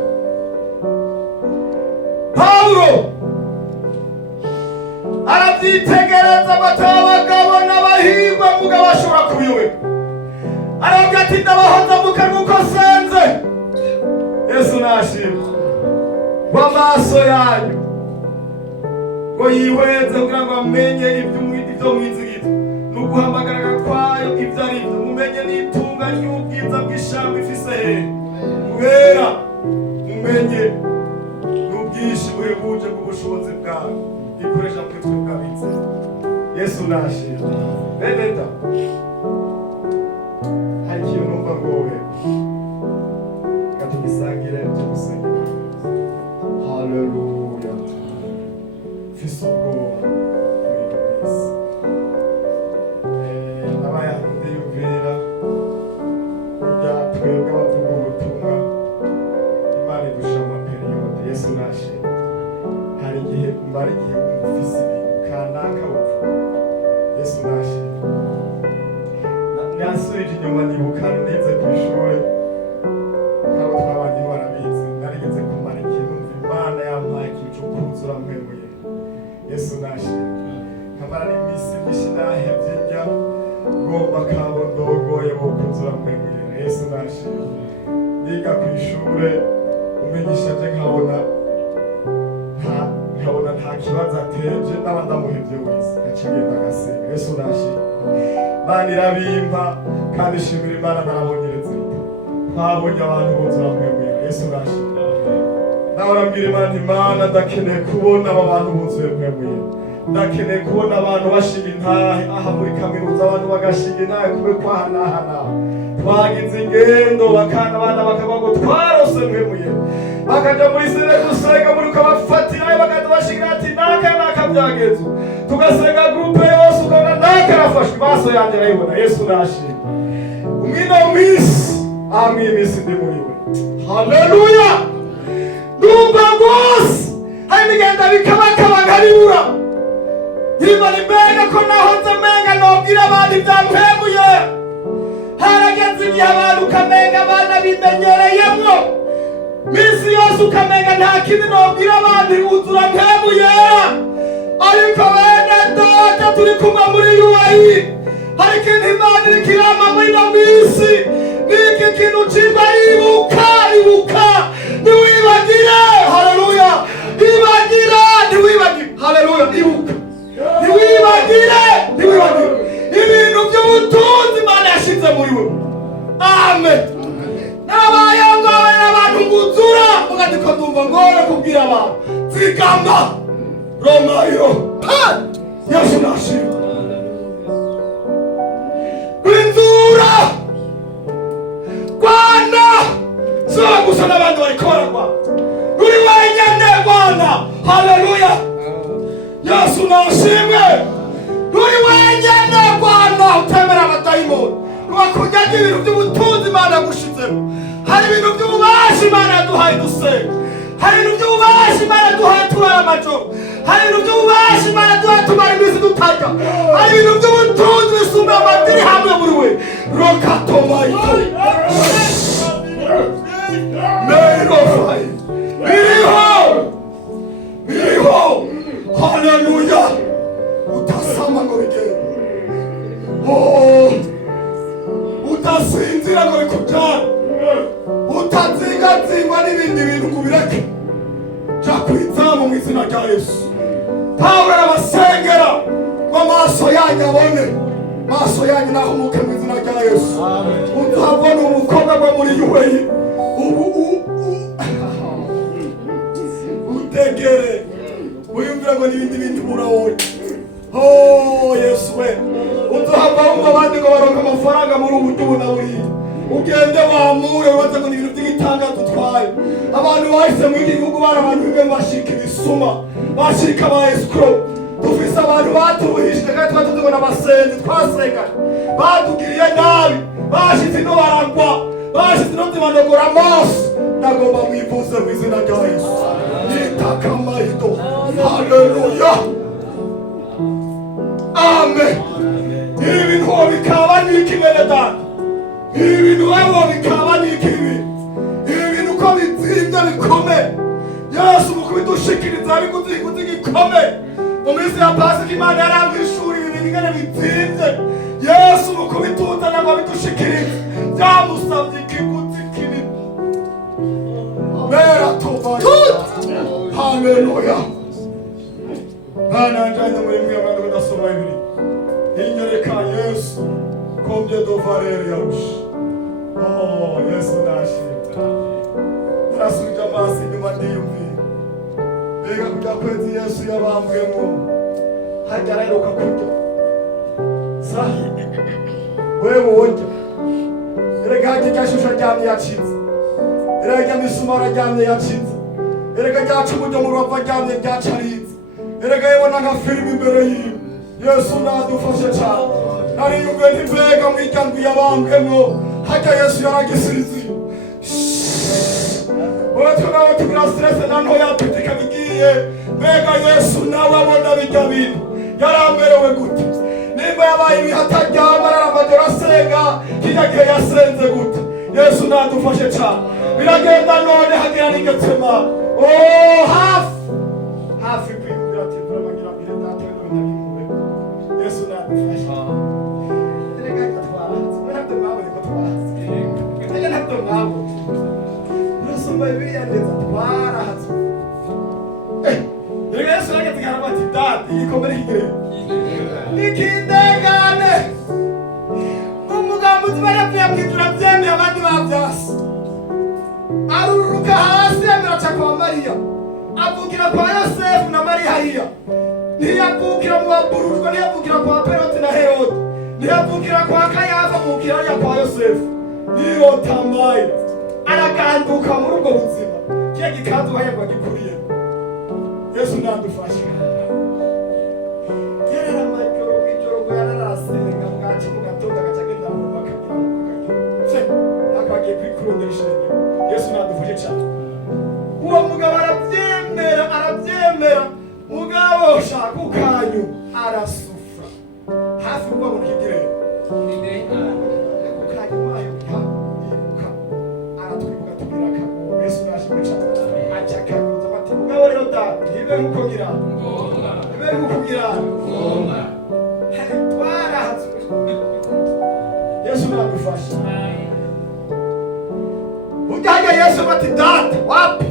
Pawulo arabyitegereza bataba abagabo n'abahirwa mugabo ashobora kubiyoberwa. Aravuga ati ndabahoza mu kanwa uko senze. Yesu nashimwe. W'amaso yanyu ngo yihweze kugira ngo amenye ibyo mwizigito n'uguhamagara kwayo ibyo ari byo, mumenye n'itunga ry'ubwiza bw'ishamba ifise hehe guhera, mumenye n'ubwinshi buhebuje bw'ubushobozi bwawe ikoresha muri twe bwabitse. Yesu nashimwe. Bene da, hari ikintu numva ngowe katugisangire cyo gusenga. Haleluya. Mfise ubwoba muri iyi minsi. N'abayahudi yumvira burya twebwe abavuga ubutumwa Imana idusha amaperiyode. Yesu nashimwe. Hari igihe umara igihe wumva ufise ibintu kanaka wumva. Yesu nashimwe. Nasubije inyuma nibuka nize ku ishuri nk'abo twabanye barabizi, narigeze kumara igihe numva Imana yampaye ikintu cyo kuzura mwebuye. Yesu nashimwe. Nkamara n'iminsi myinshi nahevye njya ngomba kabondogoye bo kuzura mwebuye. Yesu nashimwe. Niga ku ishure umwigisha aje nkabona nta kibazo ateje n'aba ndamuhevye wese acigenda agasenga. Yesu nashimwe. Imana irabimpa kandi shimira Imana narabongereza ita twabonye abantu buzura mwebuye. Yesu nashimwe. Nawe urabwira Imana, Imana ndakeneye kubona aba bantu buzuye mwebuye, ndakeneye kubona abantu bashinga intahe aha muri kaminuza, abantu bagashinga intahe kube kwahanahana twagize ingendo bakana abana bakavuga ngo twarose mwebuye, bakaja muri sere gusenga muri ukabafatirayo bakaza bashinga ati naka byagenze, tugasenga groupe yose ukabona naka arafashwe, maso yanjye arayibona. Yesu nashimwe. Umwino misi amwimisi ndi muri we. Haleluya. Ndumva rwose hari imigenda bikabakaba nkaribura nkibona imbega ko nahoze menga nobwira abantu ibyampemuye. Harageze igihe abantu ukamenga abana bimenyereyemwo minsi yose ukamenga nta kindi nobwira abantu buzura mpemuye. Ariko bene data turi kumwe muri UAE, hari ikintu Imana iriko irama muri ino minsi, n'iki kintu cimba ibuka ntiwibagire. Haleluya. Ibagire ntiwibagire. Haleluya. Ibuka ntiwibagire ibintu by'ubutunzi Imana yashize muri we. Amen. Nabaye ngawe n'abantu nguzura mugandiko ndumva ngore kubwira abantu zigamba Romayo. Yesu nashimwe. Kwinzura Bwana sio gusa n'abandi bariko baragwa, uri wenyene Bwana. Haleluya. Yesu nashimwe. Uri wenyene Bwana, utemera abadayimoni, ntiwakunyaga ibintu by'ubutunzi Imana yagushizemo. Hari ibintu by'ububasha Imana yaduhaye dusenga, hari ibintu by'ububasha Imana yaduhaye tubara amajoro, hari ibintu by'ububasha Imana yaduhaye tubara iminsi dutarya, hari ibintu by'ubutunzi bisumba amadiri hamwe muri we. Rokatomaito Meirofai biriho. Haleluya. Utasama ngo bigende, utasinzira ngo bikujyane, utazingatsingwa n'ibindi bintu ngo ubireke. Jya kwitsamu mu izina rya Yesu. Pawulo arabasengera ngo amaso yanyu abone, amaso yanyu nahumuke mu izina rya Yesu. Uzabona umukobwa bwo muri UAE utegere wiyumvira ngo n'ibindi bintu murabonye. Yesu we, uzohava wumva abandi ngo baronka amafaranga muri ubu buryo na buriya, ugende wamure ubaze ngo n'ibintu by'igitangaza utwaye. Abantu bahise muri iki gihugu bari abantu bimwe bashika ibisuma, bashika aba escrow. Dufise abantu baturuhishije kandi twatuzi ngo n'abasenzi twasenganye, batugiriye nabi, bashize ino baragwa, bashize ino zibanogora amaso. Ndagomba mwivuze mu izina rya Yesu. Nitakamayito. Haleluya. Amen. Ibi bintu bikaba n'iki bene data, ibi bintu bikaba n'iki, ibi bintu uko bizi kudushikiriza biguzi gikomeye mu minsi ya Pasika Imana yarambishuriye ibintu ingene bitinze Yesu mu kubituzana ngo bidushikirize byamusabye ikiguzi kinini mera toba haleluya Bana njyana muri mwe abantu badasoma ibiri inyereka Yesu combien de valeur yarusha oh Yesu nashimye Rasuje amaso inyuma ndiyumvira Ega kujya kwezi Yesu yabambwemo hajya araheruka kurya sahi wewe wojya erega hajya icyashusho aryamye yacitse erega imisumari aryamye yacitse erega ryaca uburyo mu rubavu aryamye ryacaritse erega yabona nka filime imbere yiwe Yesu nadufashe cyane nariyumviye ntimbega mu iryango yabambwemo hajya Yesu yaragisiriziye wowe tunawe tugira stress na ntoya tutika bigiye mbega Yesu nawe abona bijya bintu yaramberewe gute nimba yabaye ibihataryama araramajoro asenga kijya gihe yasenze gute Yesu nadufashe cyane biragenda none hagira n'igetsema hafi kwiyumvira ati turamagira mbere data n'abanyabimwe Yesu nadufashe erega twarahatse ntabwo mwabonye ko twarahatse erega ntabwo mwabonye Sumba Biblia ndetse twarahatse erega Yesu yageze garama ati data igikomere kigere ikindegane umugambo tubarapya kwitura byemeye abandi babyase aruruka hasi ameracha kwa Maria avukira kwa Yosefu na Maria hariya ntiyavukira mu baburujwe ntiyavukira kwa Herode na Herode ntiyavukira kwa Kayafa avukira hariya kwa Yosefu niyo tambaye arakanduka muri ubwo buzima kiye gikanzu hayagwa gikuriye Yesu nadufashe yerera makoro kw'ijoro ngo yararasenga bwacu mu gatondo agacagenda mu bakagira mu bakagira akagiye kwikurundisha Yesu nadufashe cyane uwo mugabo arabyemera mugabo shaka ukanyu arasufra hafi ubwo mu kigire Ibe kukugira twarahatse Yesu nadufashe ujyaga Yesu bati data wapi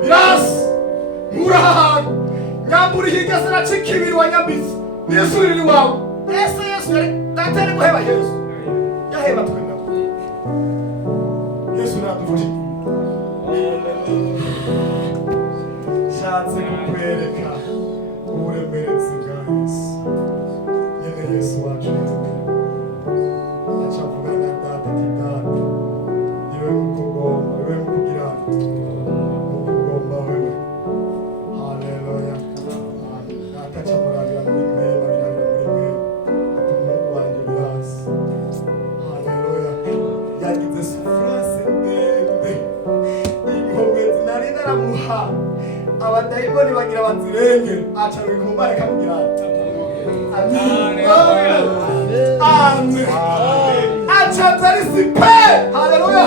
birasi murahantu nyambura ihigeze nacika ibiri wa nyambizi nisurira iwawe Yesu data ari guheba Yesu yaheba twemera Yesu nadufashe shatse kukwereka uburemeretsi bwa Yesu nyene Yesu wacu acavuga na data ati data niwe mukugomba wewe mukugira mukugomba wewe haleluya data acamurabira muri mwema birabira muri mwema ati umuhungu wanje birasi haleluya yagize sufrance ndende inkomezi nari naramuha abadayimoni bagira bazirenge aca wikumbare kamugira amen aca zarisipe haleluya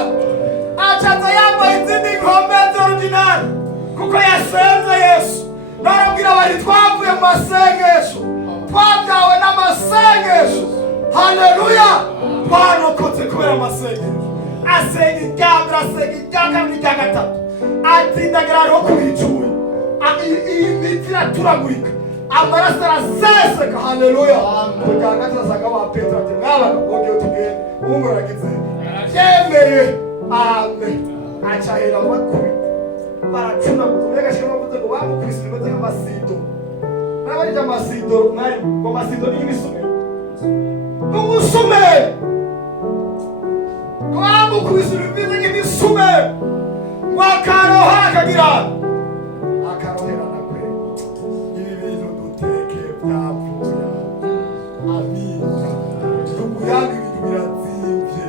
aca zayambaye izindi nkombe z'original kuko yasenze Yesu narabwira bari twavuye mu masengesho twabyawe n'amasengesho haleluya twarokotse kubera amasengesho asenga iryambere asenga iryakabiri irya gatatu atindagara ariho kubicuye iyi miti iraturagurika amaraso araseseka haleluya kugira ngo asanga wa Petero ati mwabaga ubwo tugende ubu ragize yemeye amen acahera bakubita baracuna kuvuga gashema kuvuga ngo bamukubise bibaze nk'amasido n'abari amasido mwari ngo amasido ni ibisume n'umusume ngo bamukubise bibaze nk'ibisume ngo akaroha akagira akaroherana kwe ibi bintu duteke byapfuye amina tukuyaga ibintu birazimvye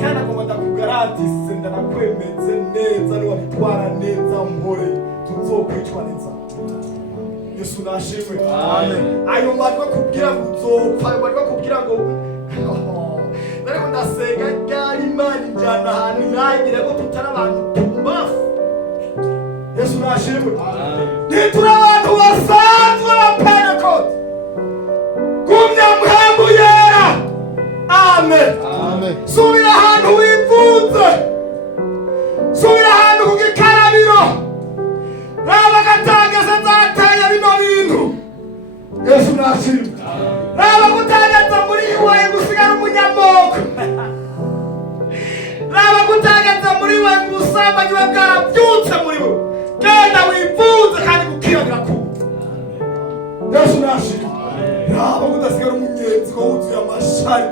kandi agomba ndakugarantise ndanakwemeze neza niwabitwara neza mpore tuzokwicwa neza Yesu nashimwe amen ayo majwi akubwira ngo uzopfa ayo majwi akubwira ngo nariko ndasenga ryari Imana injana ahantu irangire ko tutari abantu tumbafu Yesu nashimwe. Ntituri abantu basanzwe ba Pentecote. Gumya mpemu yera. Amen. Subira ahantu wifuze. Subira ahantu ku gikarabiro. Raba gatangeze nzateye bino bintu. Yesu nashimwe. Raba gutangeza muri iwe gusigara umunyamoko. Raba gutangeza muri we ubusambanyi bwe bwarabyutse muri we. Genda wifuze kandi gukira birakuba. Yesu nashimwe. Raba kudasigara umunyenzi ngo wuzuye amashari.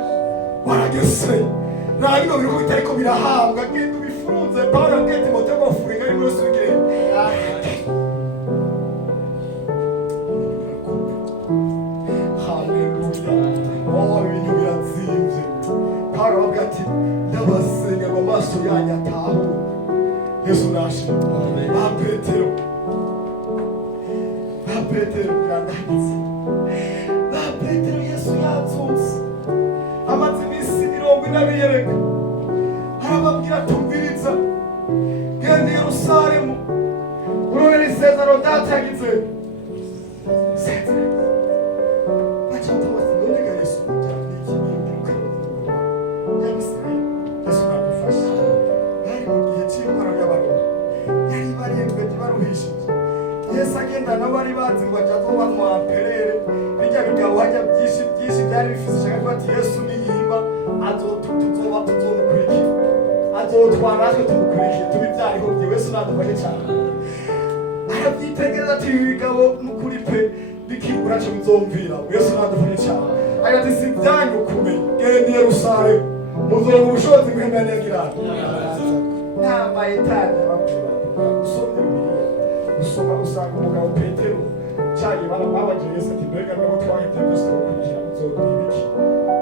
Warageseye. Raba bino bintu bitariko birahambwa. Genda ubifunze. Pawulo yabwiye Timoteyo ngo furinga ari muri usubire. Ibintu birazimvye. Pawulo aravuga ati ndabasenga ngo amaso yanyu atahure. Yesu nashimwe. Ba Petero birandahitse. Ba Petero Yesu yazutse amaze iminsi 40 abiyereka. Arababwira tumviriza genda i Yerusalemu urorera isezerano data yagize. Yesu agenda n'abari bazi ngo ajya kuba perere bijya bigabo hajya byinshi byari bifise shaka ko ati Yesu niyimba tuzomukurikira azotwara natwe tumukurikira tubibyariho bye. Yesu nadufashe cyane arabyitegereza ati bigabo n'ukuri pe bikibura cyo bizomvira. Yesu nadufashe cyane agati si byanyu kumenya genda i Yerusalemu muzoronka ubushobozi bw'Imana yagira nama etaje ababwira usomye usoma usanga umugabo Petero cyane babagiye Yesu ati mbega nabo twahebye byose kugira uzogira ibiki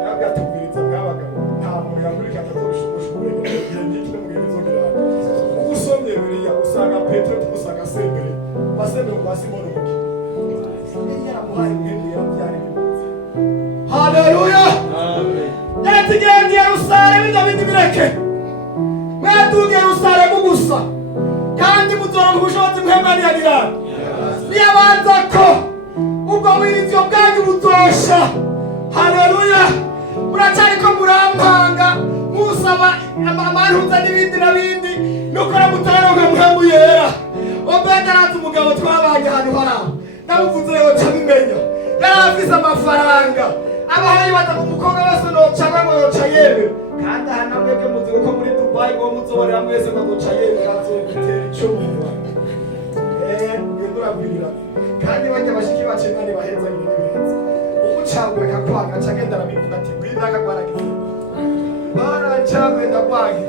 yagatubwiriza mwabagabo nta muntu yamurika atazobishobosha uburenganzira n'iki no mugende zogira usomye Bibiliya usanga Petero tumusanga sembere basembere kwa Simoni muki yaramuhaye mwebwe yarabyari bimuzi. Haleluya amen. Yaratigende Yerusalemu n'abindi bireke mwaduge Yerusalemu gusa kandi muzoronka ubushobozi bw'Imana yagira. Niyabanza ko ubwo wirinzyo bwanyu buzosha. Haleluya. Muracyariko murampanga musaba amaruza n'ibindi nukora mutaronka mpemu yera. Obeda arazi umugabo twabanye ahantu haraho namuvuze yoca bimenya yari afise amafaranga abahayi baza ku mukobwa wese nocanga ngo yoca yewe kandi aha namwebwe muzi ko muri Dubai ngo muzoborera mwese ngo yoca yewe azogutera icyuma. Ngurabwirira kandi bajya bashiki bacu Imana baheza ibintu umucangwe kakwanga cagenda arabivuga ati gwinda kagwaragize baracangwe ndakwange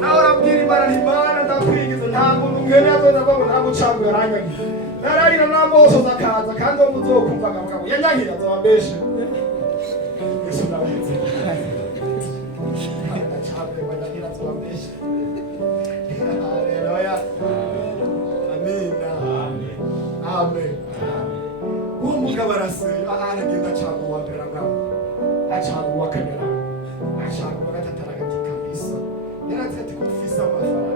nawe urabwira Imana nti Imana ndakwigize nta muntu ngene azona babo namucangwe yaranyagi nararira namoso zakaza kandi uwo muzokumva kamukabo yanyagira azabambeshe. Yesu ndabaheze ndacangwe banyagira azabambeshe. Haleluya. Amen. Uwo mugabo aragenda acanga uwa mbere ngabo acanga uwa kabiri acanga uwa gatatu aragati kabisa yaravuze ati kufisa amafaranga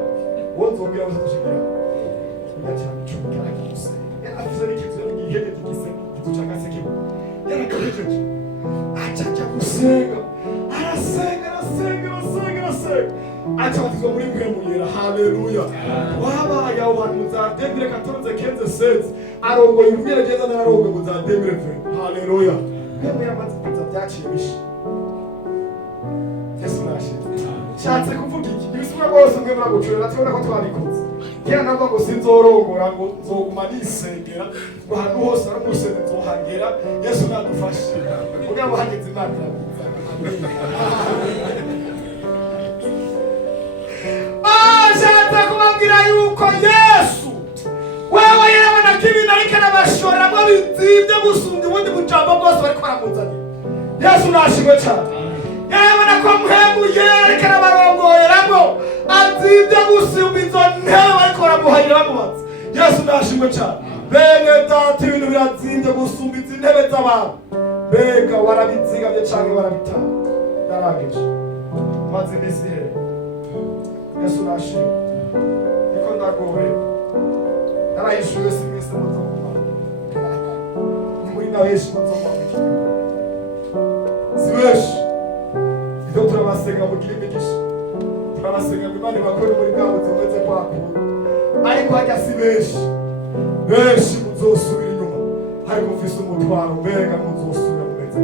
uwo nzongera uzatushikira ngacanga icumi aragise yaravuze n'ikizu n'igihege gise kiducanga sekibo yarakajeje acaca gusenga arasenga acabatizwa muri mpemu yera. Haleluya. Wabaye aho hantu muzademire 14-15-16 arongoye ubwirageza n'arongoye muzademire ve. Haleluya. Mpemu yamaze kuza byaciye bishi. Yesu nashimwe. Shatse kuvuga iki ibisubira bose mwe muragucurira tubona ko twabikoze kera nabwo ngo sinzorongora ngo nzoguma nisengera ngo ahantu hose ari umusenge nzohagera. Yesu nadufashe kugira ngo hageze Imana irabiza. Ashatse kubabwira yuko Yesu wewe yarabona ko ibintu ariko arabashoramo bizibye gusumba ubundi bujambo bwose bariko baramuzanira. Yesu nashimwe cyane. Yarabona ko mpemu yera ariko arabarongoyeramo azibye gusumba izo ntebe bariko baramuhayira bamubaza. Yesu nashimwe cyane. Bene data ibintu birazibye gusumba izi ntebe z'abantu. Mbega warabizigamye cyangwa warabitaha? Narangije maze iminsi here. Yesu nashimwe. Niko ndagowe narayishuye si mwese muzomumara ni muri na benshi muzomumara si benshi ibyo turabasenga mugira imigisha turabasenga ngo Imana ibakore muri bwa buzima bumeze kwa kundi ariko hajya si benshi benshi muzosubira inyuma ariko mufise umutwaro mbega muzosubira mumeze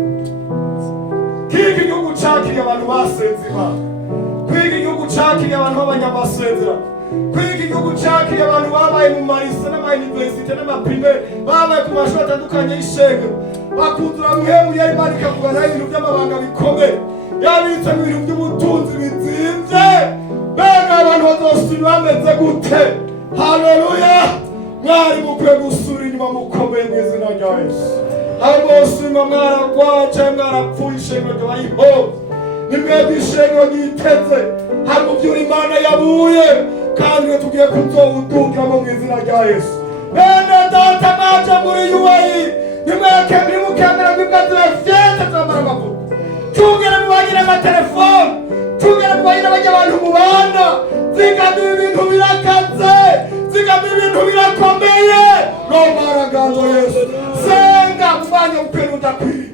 kwiga igihugu cakiriye abantu basenze Imana kwiga igihugu cakiriye abantu b'abanyamasezerano kwiga igihugu cakiriye abantu babaye mu marise n'amayuniversite n'amaprimere babaye ku mashuri atandukanye y'ishengero bakuzura mwemu yari Imana ikavugana ibintu by'amabanga bikomeye yabitse mu bintu by'ubutunzi bizimvye mbega abantu bazosubira bameze gute haleluya mwari mukwiye gusura inyuma mukomeye mu izina rya Yesu hamosima mwaragwaje mwarapfuye ishengero ryabayiho nimwebwe ishengero ryiteze hamuvyura Imana yabuye kandi we tugiye kuzowudugiramo mu izina rya Yesu bene data mwaje muri UAE nimukemera kwibwazira vyete zamara amavuta tugere mubagire amatelefone tugere mubagire bajya abantu mubana zigamira ibintu birakaze zigamira ibintu birakomeye no maragazo Yesu senga mfanya mpenu udakwiriye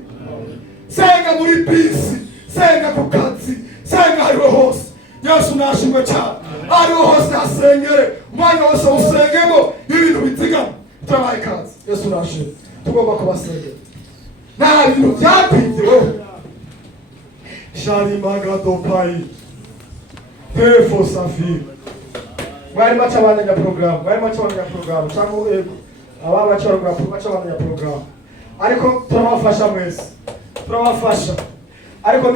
senga muri bisi senga ku kazi senga hariho hose Yesu nashimwe cyane hariho hose hasengere umwanya wose usengemo ibintu bizigama turabaye kazi Yesu nashimwe tugomba kubasengera nta bintu byapinze wowe Shari magado pai Tefo safi mwari macha abandanya programu cyangwa aba baca programu ariko turabafasha mwese turabafasha ariko